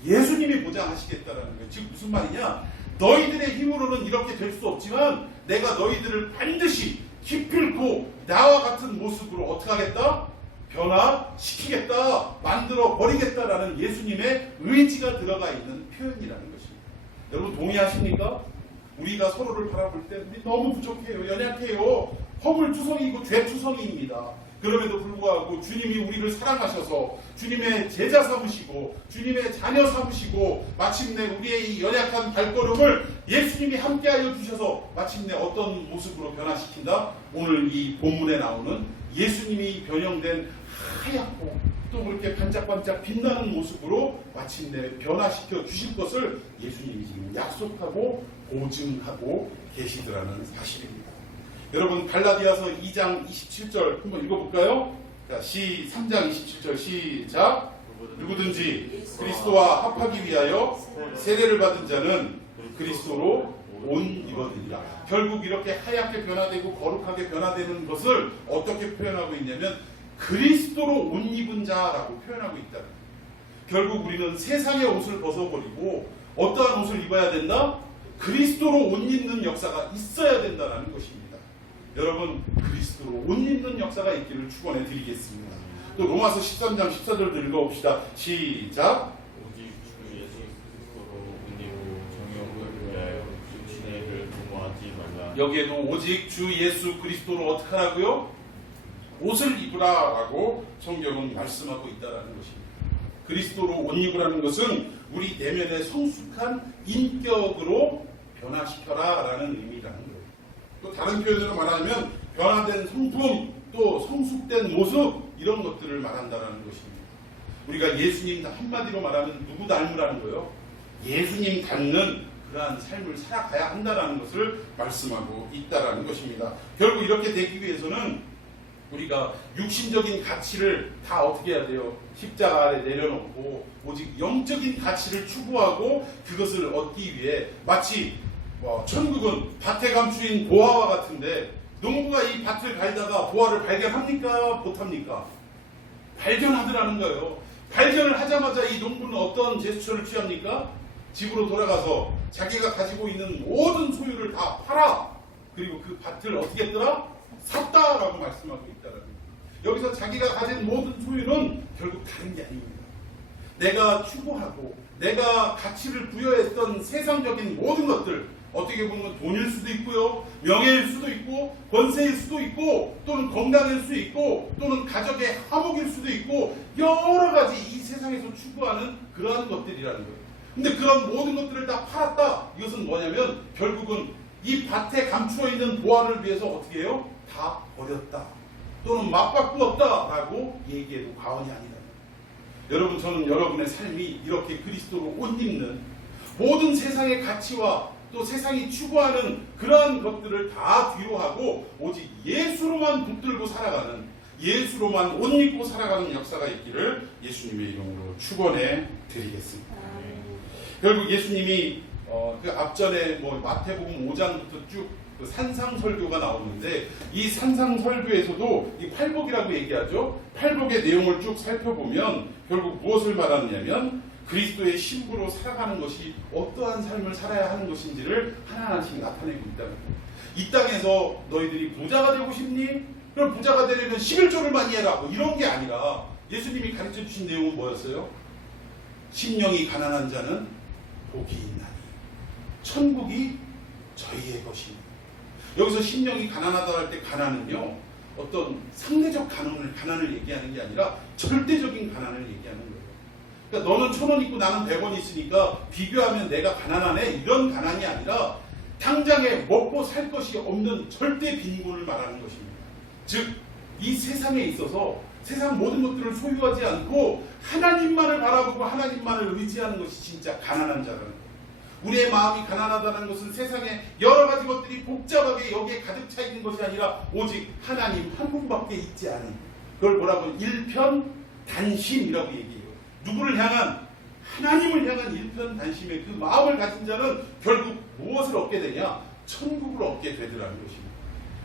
예수님이 보장하시겠다라는 거예요. 즉 무슨 말이냐? 너희들의 힘으로는 이렇게 될 수 없지만 내가 너희들을 반드시 기필코 나와 같은 모습으로 어떻게 하겠다? 변화시키겠다, 만들어 버리겠다라는 예수님의 의지가 들어가 있는 표현이라는 것입니다. 여러분 동의하십니까? 우리가 서로를 바라볼 때 우리 너무 부족해요, 연약해요, 허물투성이고 죄투성이입니다. 그럼에도 불구하고 주님이 우리를 사랑하셔서 주님의 제자 삼으시고 주님의 자녀 삼으시고 마침내 우리의 이 연약한 발걸음을 예수님이 함께하여 주셔서 마침내 어떤 모습으로 변화시킨다? 오늘 이 본문에 나오는 예수님이 변형된 하얗고 또 그렇게 반짝반짝 빛나는 모습으로 마침내 변화시켜 주실 것을 예수님이 지금 약속하고 보증하고 계시더라는 사실입니다. 여러분 갈라디아서 2장 27절 한번 읽어볼까요? 자, 3장 27절 시작. 누구든지 그리스도와 합하기 위하여 세례를 받은 자는 그리스도로 옷 입어드리라. 결국 이렇게 하얗게 변화되고 거룩하게 변화되는 것을 어떻게 표현하고 있냐면 그리스도로 옷 입은 자라고 표현하고 있다. 결국 우리는 세상의 옷을 벗어버리고 어떠한 옷을 입어야 된다? 그리스도로 옷 입는 역사가 있어야 된다는 것입니다. 여러분 그리스도로 옷 입는 역사가 있기를 축원해 드리겠습니다. 또 로마서 13장 14절도 읽어봅시다. 시작. 오직 주 예수 그리스도로 옷 입고 정욕을 위하여 육신의 도모하지 말라. 여기에도 오직 주 예수 그리스도로 어떻게 하라고요? 옷을 입으라라고 성경은 말씀하고 있다는 것입니다. 그리스도로 옷 입으라는 것은 우리 내면의 성숙한 인격으로 변화시켜라라는 의미라는 거예요. 또 다른 표현으로 말하면 변화된 성품, 또 성숙된 모습 이런 것들을 말한다는 것입니다. 우리가 예수님 한마디로 말하면 누구 닮으라는 거예요? 예수님 닮는 그러한 삶을 살아가야 한다는 것을 말씀하고 있다는 것입니다. 결국 이렇게 되기 위해서는 우리가 육신적인 가치를 다 어떻게 해야 돼요? 십자가 아래 내려놓고 오직 영적인 가치를 추구하고 그것을 얻기 위해 마치 천국은 밭에 감추인 보화와 같은데 농부가 이 밭을 갈다가 보화를 발견합니까? 못합니까? 발견하더라는 거예요. 발견을 하자마자 이 농부는 어떤 제스처를 취합니까? 집으로 돌아가서 자기가 가지고 있는 모든 소유를 다 팔아. 그리고 그 밭을 어떻게 했더라? 샀다라고 말씀하고 있다는 거예요. 여기서 자기가 가진 모든 소유는 결국 다른 게 아닙니다. 내가 추구하고 내가 가치를 부여했던 세상적인 모든 것들, 어떻게 보면 돈일 수도 있고요, 명예일 수도 있고, 권세일 수도 있고, 또는 건강일 수도 있고, 또는 가족의 화목일 수도 있고, 여러 가지 이 세상에서 추구하는 그러한 것들이라는 거예요. 근데 그런 모든 것들을 다 팔았다. 이것은 뭐냐면 결국은 이 밭에 감추어 있는 보화를 위해서 어떻게 해요? 다 버렸다. 또는 맞바꾸었다라고 얘기해도 과언이 아니다. 여러분, 저는 여러분의 삶이 이렇게 그리스도로 옷 입는 모든 세상의 가치와 또 세상이 추구하는 그러한 것들을 다 뒤로하고 오직 예수로만 붙들고 살아가는, 예수로만 옷 입고 살아가는 역사가 있기를 예수님의 이름으로 축원해 드리겠습니다. 결국 예수님이 그 앞전에 마태복음 5장부터 쭉 그 산상설교가 나오는데 이 산상설교에서도 이 팔복이라고 얘기하죠. 팔복의 내용을 쭉 살펴보면 결국 무엇을 말하느냐면 그리스도의 신부로 살아가는 것이 어떠한 삶을 살아야 하는 것인지를 하나하나씩 나타내고 있다는 거예요. 이 땅에서 너희들이 부자가 되고 싶니? 그럼 부자가 되려면 11조를 많이 해라. 이런 게 아니라 예수님이 가르쳐 주신 내용은 뭐였어요? 심령이 가난한 자는 복이 있나니 천국이 저희의 것입니다. 여기서 심령이 가난하다 할 때 가난은요, 어떤 상대적 가난을 얘기하는 게 아니라 절대적인 가난을 얘기하는 거예요. 그러니까 너는 1,000원 있고 나는 100원 있으니까 비교하면 내가 가난하네, 이런 가난이 아니라 당장에 먹고 살 것이 없는 절대 빈곤을 말하는 것입니다. 즉, 이 세상에 있어서 세상 모든 것들을 소유하지 않고 하나님만을 바라보고 하나님만을 의지하는 것이 진짜 가난한 자라는 거예요. 우리의 마음이 가난하다는 것은 세상에 여러 가지 것들이 복잡하게 여기에 가득 차 있는 것이 아니라 오직 하나님 한 분밖에 있지 않은, 그걸 뭐라고 일편단심이라고 얘기해요. 누구를 향한? 하나님을 향한 일편단심의 그 마음을 가진 자는 결국 무엇을 얻게 되냐? 천국을 얻게 되더라는 것입니다.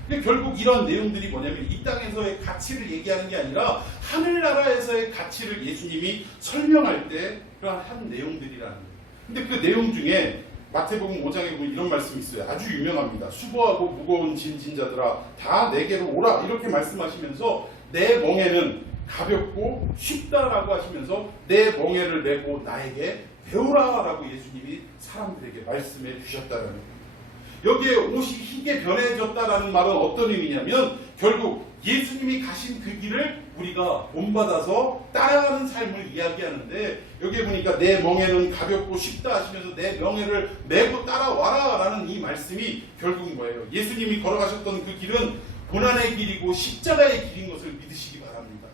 근데 결국 이런 내용들이 뭐냐면 이 땅에서의 가치를 얘기하는 게 아니라 하늘나라에서의 가치를 예수님이 설명할 때 그런 한 내용들이라는 거예요. 근데 그 내용 중에 마태복음 5장에 보면 이런 말씀이 있어요. 아주 유명합니다. 수고하고 무거운 짐진 자들아 다 내게로 오라, 이렇게 말씀하시면서 내 멍에는 가볍고 쉽다라고 하시면서 내 멍에를 메고 나에게 배우라라고 예수님이 사람들에게 말씀해 주셨다는 거예요. 여기에 옷이 희게 변해졌다라는 말은 어떤 의미냐면 결국 예수님이 가신 그 길을 우리가 본받아서 따라가는 삶을 이야기하는데, 여기에 보니까 내 멍에는 가볍고 쉽다 하시면서 내 멍에를 메고 따라와라 라는 이 말씀이 결국은 뭐예요? 예수님이 걸어가셨던 그 길은 고난의 길이고 십자가의 길인 것을 믿으시기 바랍니다.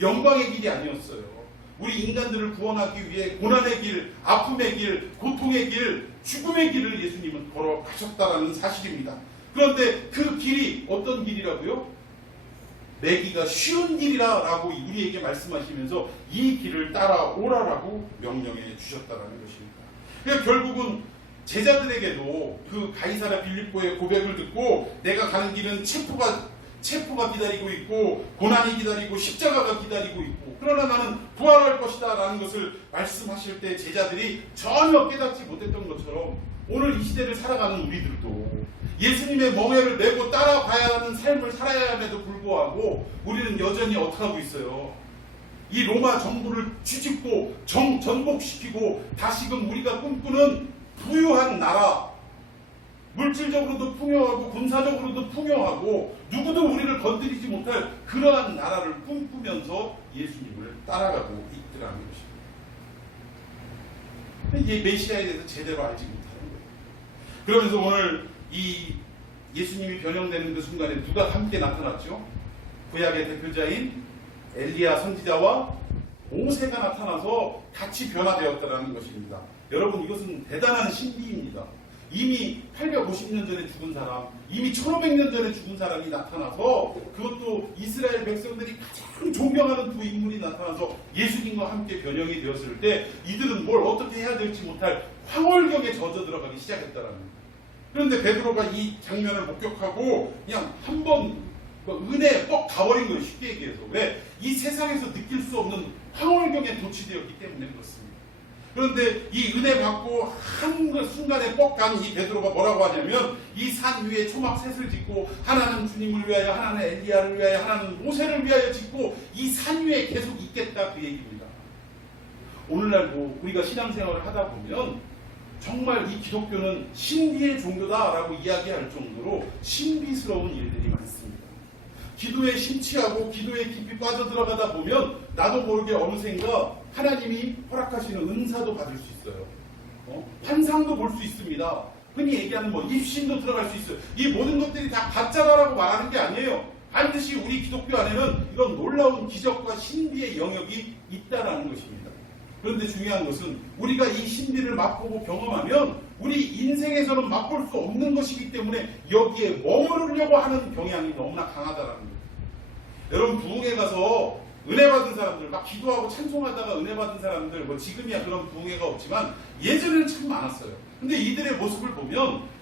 영광의 길이 아니었어요. 우리 인간들을 구원하기 위해 고난의 길, 아픔의 길, 고통의 길, 죽음의 길을 예수님은 걸어가셨다라는 사실입니다. 그런데 그 길이 어떤 길이라고요? 매기가 쉬운 길이라고 우리에게 말씀하시면서 이 길을 따라오라라고 명령해 주셨다는 것입니다. 그러니까 결국은 제자들에게도 그 가이사랴 빌립보의 고백을 듣고 내가 가는 길은 체포가 기다리고 있고 고난이 기다리고 십자가가 기다리고 있고 그러나 나는 부활할 것이다 라는 것을 말씀하실 때 제자들이 전혀 깨닫지 못했던 것처럼 오늘 이 시대를 살아가는 우리들도 예수님의 멍에를 메고 따라가야 하는 삶을 살아야 함에도 불구하고 우리는 여전히 어떻게 하고 있어요? 이 로마 정부를 뒤집고 전복시키고 다시금 우리가 꿈꾸는 부유한 나라, 물질적으로도 풍요하고 군사적으로도 풍요하고 누구도 우리를 건드리지 못할 그러한 나라를 꿈꾸면서 예수님을 따라가고 있더라는 것입니다. 이 메시아에 대해서 제대로 알지 못하는 거예요. 그러면서 오늘 이 예수님이 변형되는 그 순간에 누가 함께 나타났죠? 구약의 대표자인 엘리야 선지자와 모세가 나타나서 같이 변화되었다는 것입니다. 여러분, 이것은 대단한 신비입니다. 이미 850년 전에 죽은 사람, 이미 1500년 전에 죽은 사람이 나타나서, 그것도 이스라엘 백성들이 가장 존경하는 두 인물이 나타나서 예수님과 함께 변형이 되었을 때 이들은 뭘 어떻게 해야 될지 못할 황홀경에 젖어 들어가기 시작했다라는 거예요. 그런데 베드로가 이 장면을 목격하고 그냥 한번 은혜에 뻑 가버린 거예요. 쉽게 얘기해서. 왜? 이 세상에서 느낄 수 없는 황홀경에 도취되었기 때문에 그렇습니다. 그런데 이 은혜 받고 한 순간에 뻑 간 이 베드로가 뭐라고 하냐면 이 산 위에 초막셋을 짓고 하나는 주님을 위하여, 하나는 엘리야를 위하여, 하나는 모세를 위하여 짓고 이 산 위에 계속 있겠다, 그 얘기입니다. 오늘날도 우리가 신앙생활을 하다 보면 정말 이 기독교는 신비의 종교다라고 이야기할 정도로 신비스러운 일들이 많습니다. 기도에 심취하고 기도에 깊이 빠져들어가다 보면 나도 모르게 어느샌가 하나님이 허락하시는 은사도 받을 수 있어요. 환상도 볼 수 있습니다. 흔히 얘기하는 입신도 들어갈 수 있어요. 이 모든 것들이 다 가짜다라고 말하는 게 아니에요. 반드시 우리 기독교 안에는 이런 놀라운 기적과 신비의 영역이 있다라는 것입니다. 그런데 중요한 것은 우리가 이 신비를 맛보고 경험하면 우리 인생에서는 맛볼 수 없는 것이기 때문에 여기에 머무르려고 하는 경향이 너무나 강하다는 거예요. 여러분, 부흥회 가서 은혜 받은 사람들, 막 기도하고 찬송하다가 은혜 받은 사람들, 지금이야 그런 부흥회가 없지만 예전에는 참 많았어요. 근데 이들의 모습을 보면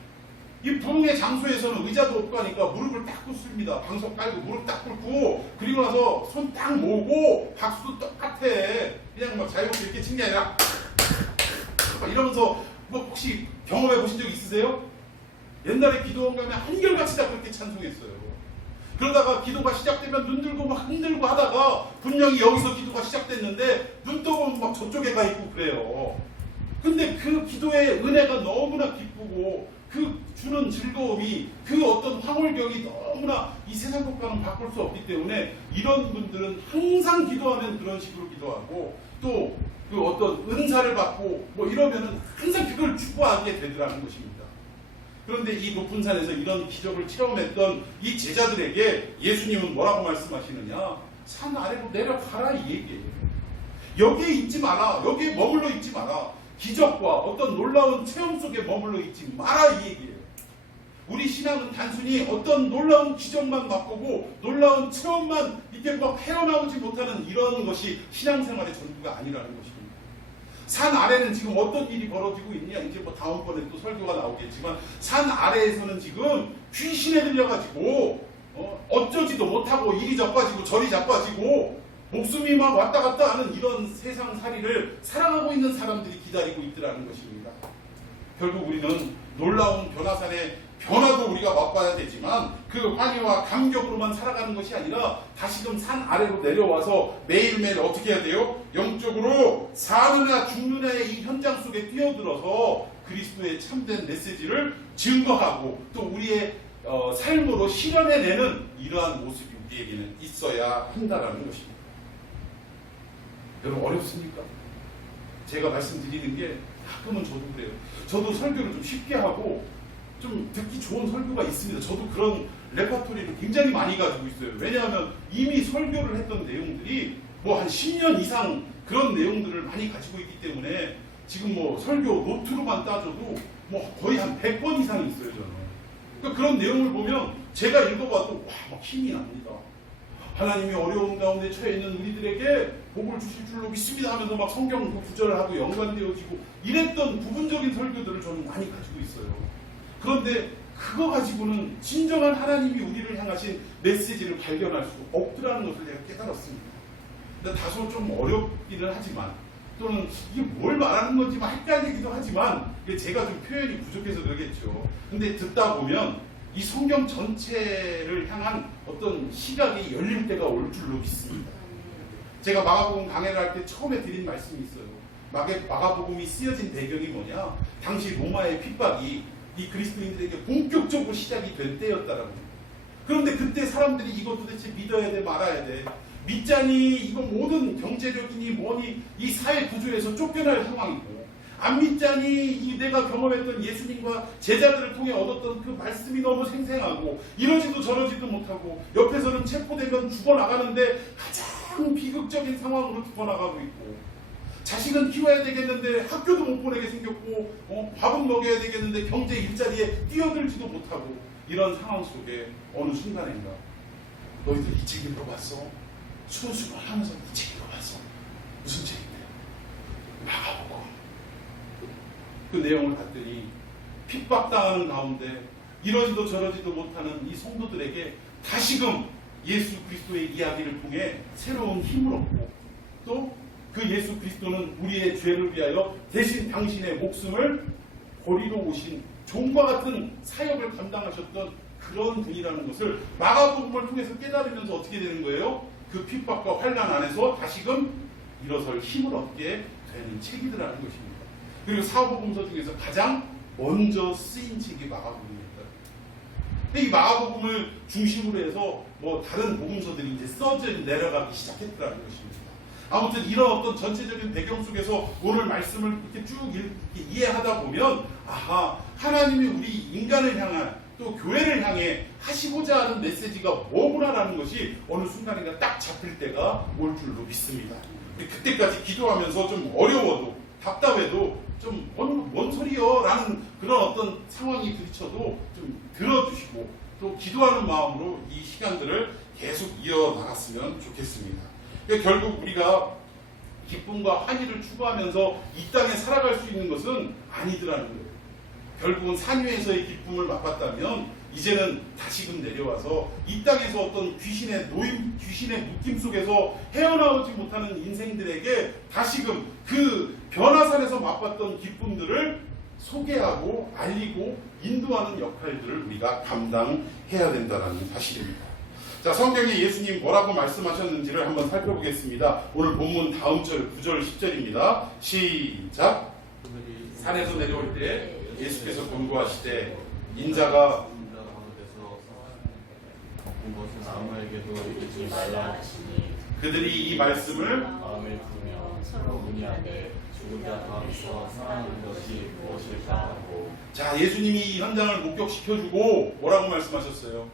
이 부흥회 장소에서는 의자도 없고 하니까 무릎을 딱 꿇습니다. 방석 깔고 무릎 딱 꿇고, 그리고 나서 손 딱 모으고 박수도 똑같아. 그냥 막 자유롭게 이렇게 친 게 아니라 막 이러면서 혹시 경험해 보신 적 있으세요? 옛날에 기도원 가면 한결같이 다 그렇게 찬송했어요. 그러다가 기도가 시작되면 눈 들고 막 흔들고 하다가 분명히 여기서 기도가 시작됐는데 눈 떠보면 막 저쪽에 가 있고 그래요. 근데 그 기도의 은혜가 너무나 기쁘고 그 주는 즐거움이, 그 어떤 황홀경이 너무나 이 세상 것과는 바꿀 수 없기 때문에 이런 분들은 항상 기도하면 그런 식으로 기도하고 또 그 어떤 은사를 받고 이러면은 항상 그걸 추구하게 되더라는 것입니다. 그런데 이 높은 산에서 이런 기적을 체험했던 이 제자들에게 예수님은 뭐라고 말씀하시느냐? 산 아래로 내려가라, 이 얘기예요. 여기에 있지 마라. 여기에 머물러 있지 마라. 기적과 어떤 놀라운 체험 속에 머물러 있지 마라, 이 얘기예요. 우리 신앙은 단순히 어떤 놀라운 기적만 맛보고 놀라운 체험만 이렇게 헤어나오지 못하는 이런 것이 신앙생활의 전부가 아니라는 것입니다. 산 아래는 지금 어떤 일이 벌어지고 있냐? 이제 다음번에 또 설교가 나오겠지만 산 아래에서는 지금 귀신에 들려가지고 어쩌지도 못하고 이리 자빠지고 저리 자빠지고 목숨이 막 왔다 갔다 하는 이런 세상살이를 살아가고 있는 사람들이 기다리고 있더라는 것입니다. 결국 우리는 놀라운 변화산의 변화도 우리가 맛봐야 되지만 그 환희와 감격으로만 살아가는 것이 아니라 다시금 산 아래로 내려와서 매일매일 어떻게 해야 돼요? 영적으로 사느냐 죽느냐의 이 현장 속에 뛰어들어서 그리스도의 참된 메시지를 증거하고 또 우리의 삶으로 실현해내는 이러한 모습이 우리에게는 있어야 한다라는 것입니다. 여러분 어렵습니까? 제가 말씀드리는 게 가끔은 저도 그래요. 저도 설교를 좀 쉽게 하고 좀 듣기 좋은 설교가 있습니다. 저도 그런 레퍼토리를 굉장히 많이 가지고 있어요. 왜냐하면 이미 설교를 했던 내용들이 뭐 한 10년 이상 그런 내용들을 많이 가지고 있기 때문에 지금 뭐 설교 노트로만 따져도 뭐 거의 한 100번 이상이 있어요, 저는. 그러니까 그런 내용을 보면 제가 읽어봐도 와, 막 힘이 납니다. 하나님이 어려운 가운데 처해 있는 우리들에게 복을 주실 줄로 믿습니다 하면서 막 성경 구절을 하고 연관되어지고 이랬던 부분적인 설교들을 저는 많이 가지고 있어요. 그런데 그거 가지고는 진정한 하나님이 우리를 향하신 메시지를 발견할 수 없더라는 것을 제가 깨달았습니다. 근데 다소 좀 어렵기는 하지만 또는 이게 뭘 말하는 건지 막 헷갈리기도 하지만 제가 좀 표현이 부족해서 그러겠죠. 근데 듣다 보면 이 성경 전체를 향한 어떤 시각이 열릴 때가 올 줄로 믿습니다. 제가 마가복음 강해를 할 때 처음에 드린 말씀이 있어요. 마가복음이 쓰여진 배경이 뭐냐? 당시 로마의 핍박이 이 그리스도인들에게 본격적으로 시작이 된 때였다라고. 그런데 그때 사람들이 이거 도대체 믿어야 돼 말아야 돼. 믿자니 이거 모든 경제력이니 뭐니 이 사회 구조에서 쫓겨날 상황이고 안 믿자니 내가 경험했던 예수님과 제자들을 통해 얻었던 그 말씀이 너무 생생하고 이러지도 저러지도 못하고 옆에서는 체포되면 죽어나가는데 가장 비극적인 상황으로 죽어나가고 있고 자식은 키워야 되겠는데 학교도 못 보내게 생겼고 밥은 먹여야 되겠는데 경제 일자리에 뛰어들지도 못하고 이런 상황 속에 어느 순간인가 너희들 이 책 읽어봤어? 수고수고 하면서 이 책 읽어봤어? 무슨 책인데요? 마가복음. 그 내용을 봤더니 핍박당하는 가운데 이러지도 저러지도 못하는 이 성도들에게 다시금 예수 그리스도의 이야기를 통해 새로운 힘을 얻고 또 그 예수 그리스도는 우리의 죄를 위하여 대신 당신의 목숨을 버리러 오신 종과 같은 사역을 감당하셨던 그런 분이라는 것을 마가복음을 통해서 깨달으면서 어떻게 되는 거예요? 그 핍박과 환난 안에서 다시금 일어설 힘을 얻게 되는 책이더라는 것입니다. 그리고 사복음서 중에서 가장 먼저 쓰인 책이 마가복음입니다. 이 마가복음을 중심으로 해서 뭐 다른 복음서들이 이제 써져 내려가기 시작했더라는 것입니다. 아무튼 이런 어떤 전체적인 배경 속에서 오늘 말씀을 이렇게 쭉 이렇게 이해하다 보면 아하, 하나님이 우리 인간을 향한 또 교회를 향해 하시고자 하는 메시지가 뭐구나라는 것이 어느 순간인가 딱 잡힐 때가 올 줄로 믿습니다. 그때까지 기도하면서 좀 어려워도 답답해도 좀 뭔 소리요? 라는 그런 어떤 상황이 부딪혀도 좀 들어주시고 또 기도하는 마음으로 이 시간들을 계속 이어나갔으면 좋겠습니다. 그러니까 결국 우리가 기쁨과 환희를 추구하면서 이 땅에 살아갈 수 있는 것은 아니더라는 거예요. 결국은 산 위에서의 기쁨을 맛봤다면 이제는 다시금 내려와서 이 땅에서 어떤 귀신의 노임, 귀신의 묶임 속에서 헤어나오지 못하는 인생들에게 다시금 그 변화산에서 맛봤던 기쁨들을 소개하고 알리고 인도하는 역할들을 우리가 감당해야 된다는 사실입니다. 자, 성경에 예수님 뭐라고 말씀하셨는지를 한번 살펴보겠습니다. 오늘 본문 다음 절 9절 10절입니다. 시작. 산에서 내려올 때 예수께서 권고하시되 인자가 아무에게도 이르지 말라 하시니 그들이 이 말씀을 마음에 두며 서로 문의하되 죽은 자 가운데서 살아나는 것이 무엇일까 하고. 자, 예수님이 이 현장을 목격시켜주고 뭐라고 말씀하셨어요?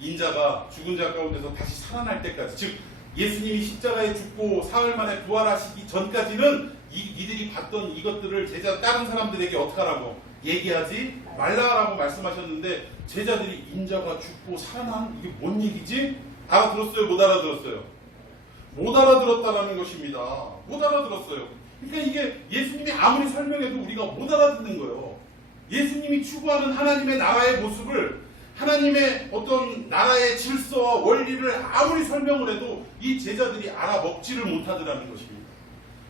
인자가 죽은 자 가운데서 다시 살아날 때까지, 즉 예수님이 십자가에 죽고 사흘 만에 부활하시기 전까지는 이들이 봤던 이것들을 다른 사람들에게 어떻게 하라고 얘기하지 말라라고 말씀하셨는데 제자들이 인자가 죽고 살아난 이게 뭔 얘기지? 알아들었어요? 못 알아들었어요? 못 알아들었다라는 것입니다. 못 알아들었어요. 그러니까 이게 예수님이 아무리 설명해도 우리가 못 알아듣는 거예요. 예수님이 추구하는 하나님의 나라의 모습을, 하나님의 어떤 나라의 질서와 원리를 아무리 설명을 해도 이 제자들이 알아먹지를 못하더라는 것입니다.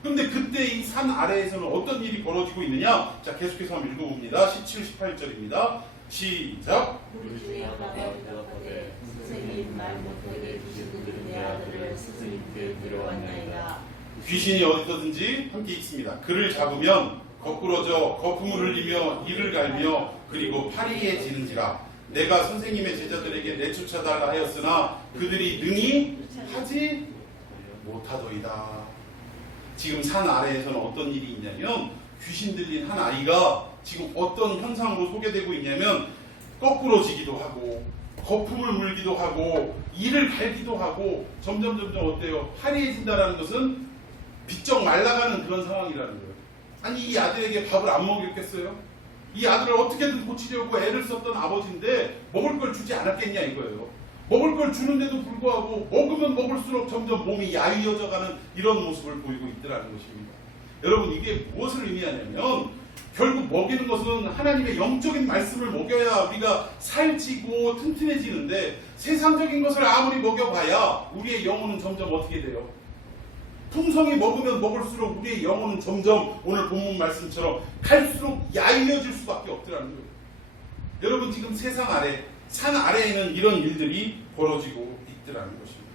그런데 그때 이 산 아래에서는 어떤 일이 벌어지고 있느냐? 자, 계속해서 한번 읽어봅니다. 17, 18절입니다. 시작. 우리 중에 하나가 대답하되 선생님 말 못하게 귀신들은 내 아들을 스승님께 데려왔나이다. 귀신이 어디서든지 함께 있습니다. 그를 잡으면 거꾸러져 거품을 흘리며 이를 갈며 그리고 파리해지는지라. 내가 선생님의 제자들에게 내쫓아달라 하였으나 그들이 능히 하지 못하더이다. 지금 산 아래에서는 어떤 일이 있냐면 귀신 들린 한 아이가 지금 어떤 현상으로 소개되고 있냐면 거꾸러지기도 하고 거품을 물기도 하고 이를 갈기도 하고 점점 어때요? 파리해진다는 것은 비쩍 말라가는 그런 상황이라는 거예요. 아니 이 아들에게 밥을 안 먹였겠어요? 이 아들을 어떻게든 고치려고 애를 썼던 아버지인데 먹을 걸 주지 않았겠냐 이거예요. 먹을 걸 주는데도 불구하고 먹으면 먹을수록 점점 몸이 야위어져가는 이런 모습을 보이고 있더라는 것입니다. 여러분 이게 무엇을 의미하냐면 결국 먹이는 것은 하나님의 영적인 말씀을 먹여야 우리가 살찌고 튼튼해지는데 세상적인 것을 아무리 먹여봐야 우리의 영혼은 점점 어떻게 돼요? 풍성히 먹으면 먹을수록 우리의 영혼은 점점 오늘 본문 말씀처럼 갈수록 야위어질 수밖에 없더라는 거예요. 여러분 지금 세상 아래 산 아래에는 이런 일들이 벌어지고 있더라는 것입니다.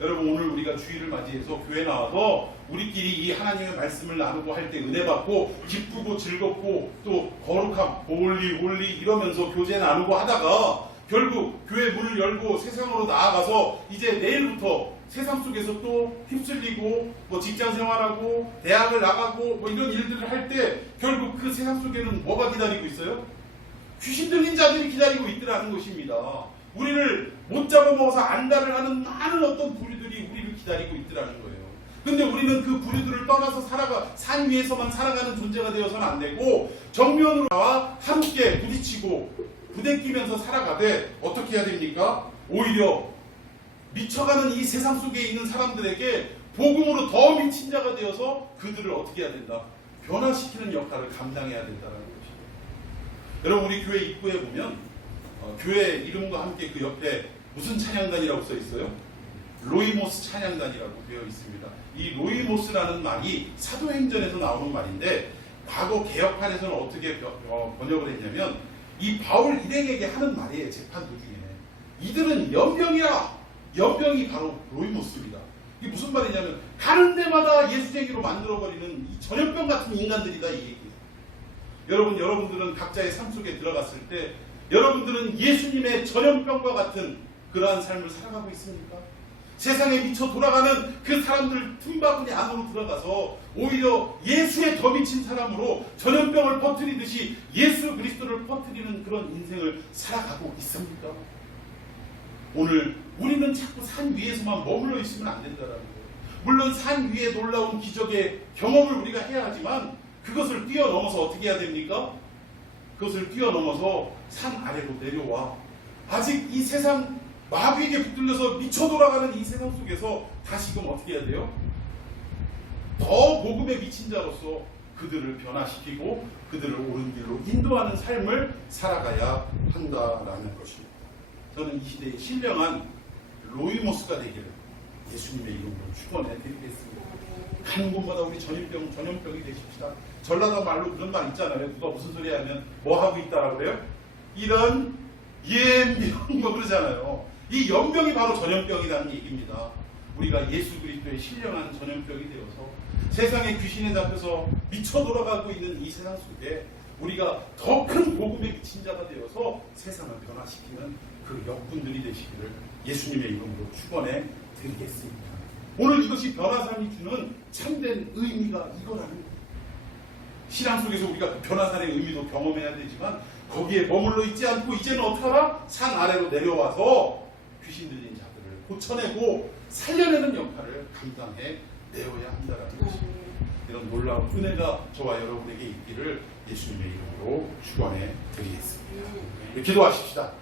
여러분 오늘 우리가 주일을 맞이해서 교회 나와서 우리끼리 이 하나님의 말씀을 나누고 할 때 은혜 받고 기쁘고 즐겁고 또 거룩함 올리 이러면서 교제 나누고 하다가 결국 교회 문을 열고 세상으로 나아가서 이제 내일부터 세상 속에서 또 휩쓸리고 뭐 직장 생활하고 대학을 나가고 뭐 이런 일들을 할 때 결국 그 세상 속에는 뭐가 기다리고 있어요? 귀신 들린 자들이 기다리고 있더라는 것입니다. 우리를 못 잡아먹어서 안달을 하는 많은 어떤 부류들이 우리를 기다리고 있더라는 거예요. 근데 우리는 그 부류들을 떠나서 산 위에서만 살아가는 존재가 되어서는 안 되고 정면으로 나와 함께 부딪히고 부대끼면서 살아가되 어떻게 해야 됩니까? 오히려 미쳐가는 이 세상 속에 있는 사람들에게 복음으로 더 미친 자가 되어서 그들을 어떻게 해야 된다? 변화시키는 역할을 감당해야 된다는 것입니다. 여러분 우리 교회 입구에 보면 교회 이름과 함께 그 옆에 무슨 찬양단이라고 써 있어요? 로이모스 찬양단이라고 되어 있습니다. 이 로이모스라는 말이 사도행전에서 나오는 말인데 과거 개혁판에서는 어떻게 번역을 했냐면 이 바울 일행에게 하는 말이에요. 재판 도중에 이들은 연병이라. 연병이 바로 로이모스입니다. 이게 무슨 말이냐면 가는 데마다 예수쟁이로 만들어버리는 이 전염병 같은 인간들이다 이 얘기예요. 여러분들은 각자의 삶 속에 들어갔을 때 여러분들은 예수님의 전염병과 같은 그러한 삶을 살아가고 있습니까? 세상에 미쳐 돌아가는 그 사람들 틈바구니 안으로 들어가서 오히려 예수에 더 미친 사람으로 전염병을 퍼뜨리듯이 예수 그리스도를 퍼뜨리는 그런 인생을 살아가고 있습니까? 오늘 우리는 자꾸 산 위에서만 머물러 있으면 안 된다는 거예요. 물론 산 위에 놀라운 기적의 경험을 우리가 해야 하지만 그것을 뛰어넘어서 어떻게 해야 됩니까? 그것을 뛰어넘어서 산 아래로 내려와 아직 이 세상 마귀에게 붙들려서 미쳐 돌아가는 이 세상 속에서 다시금 어떻게 해야 돼요? 더 복음에 미친 자로서 그들을 변화시키고 그들을 옳은 길로 인도하는 삶을 살아가야 한다라는 것입니다. 저는 이 시대에 신령한 로이모스가 되기를 예수님의 이름으로 축원해 드리겠습니다. 가는 곳마다 우리 전염병이 되십시다. 전라도 말로 그런 말 있잖아요. 누가 무슨 소리 하면 뭐 하고 있다라고 그래요? 이런 연병 뭐 그러잖아요. 이 연병이 바로 전염병이라는 얘기입니다. 우리가 예수 그리스도의 신령한 전염병이 되어서 세상의 귀신에 잡혀서 미쳐 돌아가고 있는 이 세상 속에 우리가 더 큰 복음에 미친 자가 되어서 세상을 변화시키는 그 역군들이 되시기를 예수님의 이름으로 축원해 드리겠습니다. 오늘 이것이 변화산이 주는 참된 의미가 이거라는 거예요. 신앙 속에서 우리가 그 변화산의 의미도 경험해야 되지만 거기에 머물러 있지 않고 이제는 어떻게 하라? 산 아래로 내려와서 귀신 들린 자들을 고쳐내고 살려내는 역할을 감당해 내어야 한다는 것입니다. 이런 놀라운 은혜가 저와 여러분에게 있기를 예수님의 이름으로 축원해 드리겠습니다. 기도하십시다.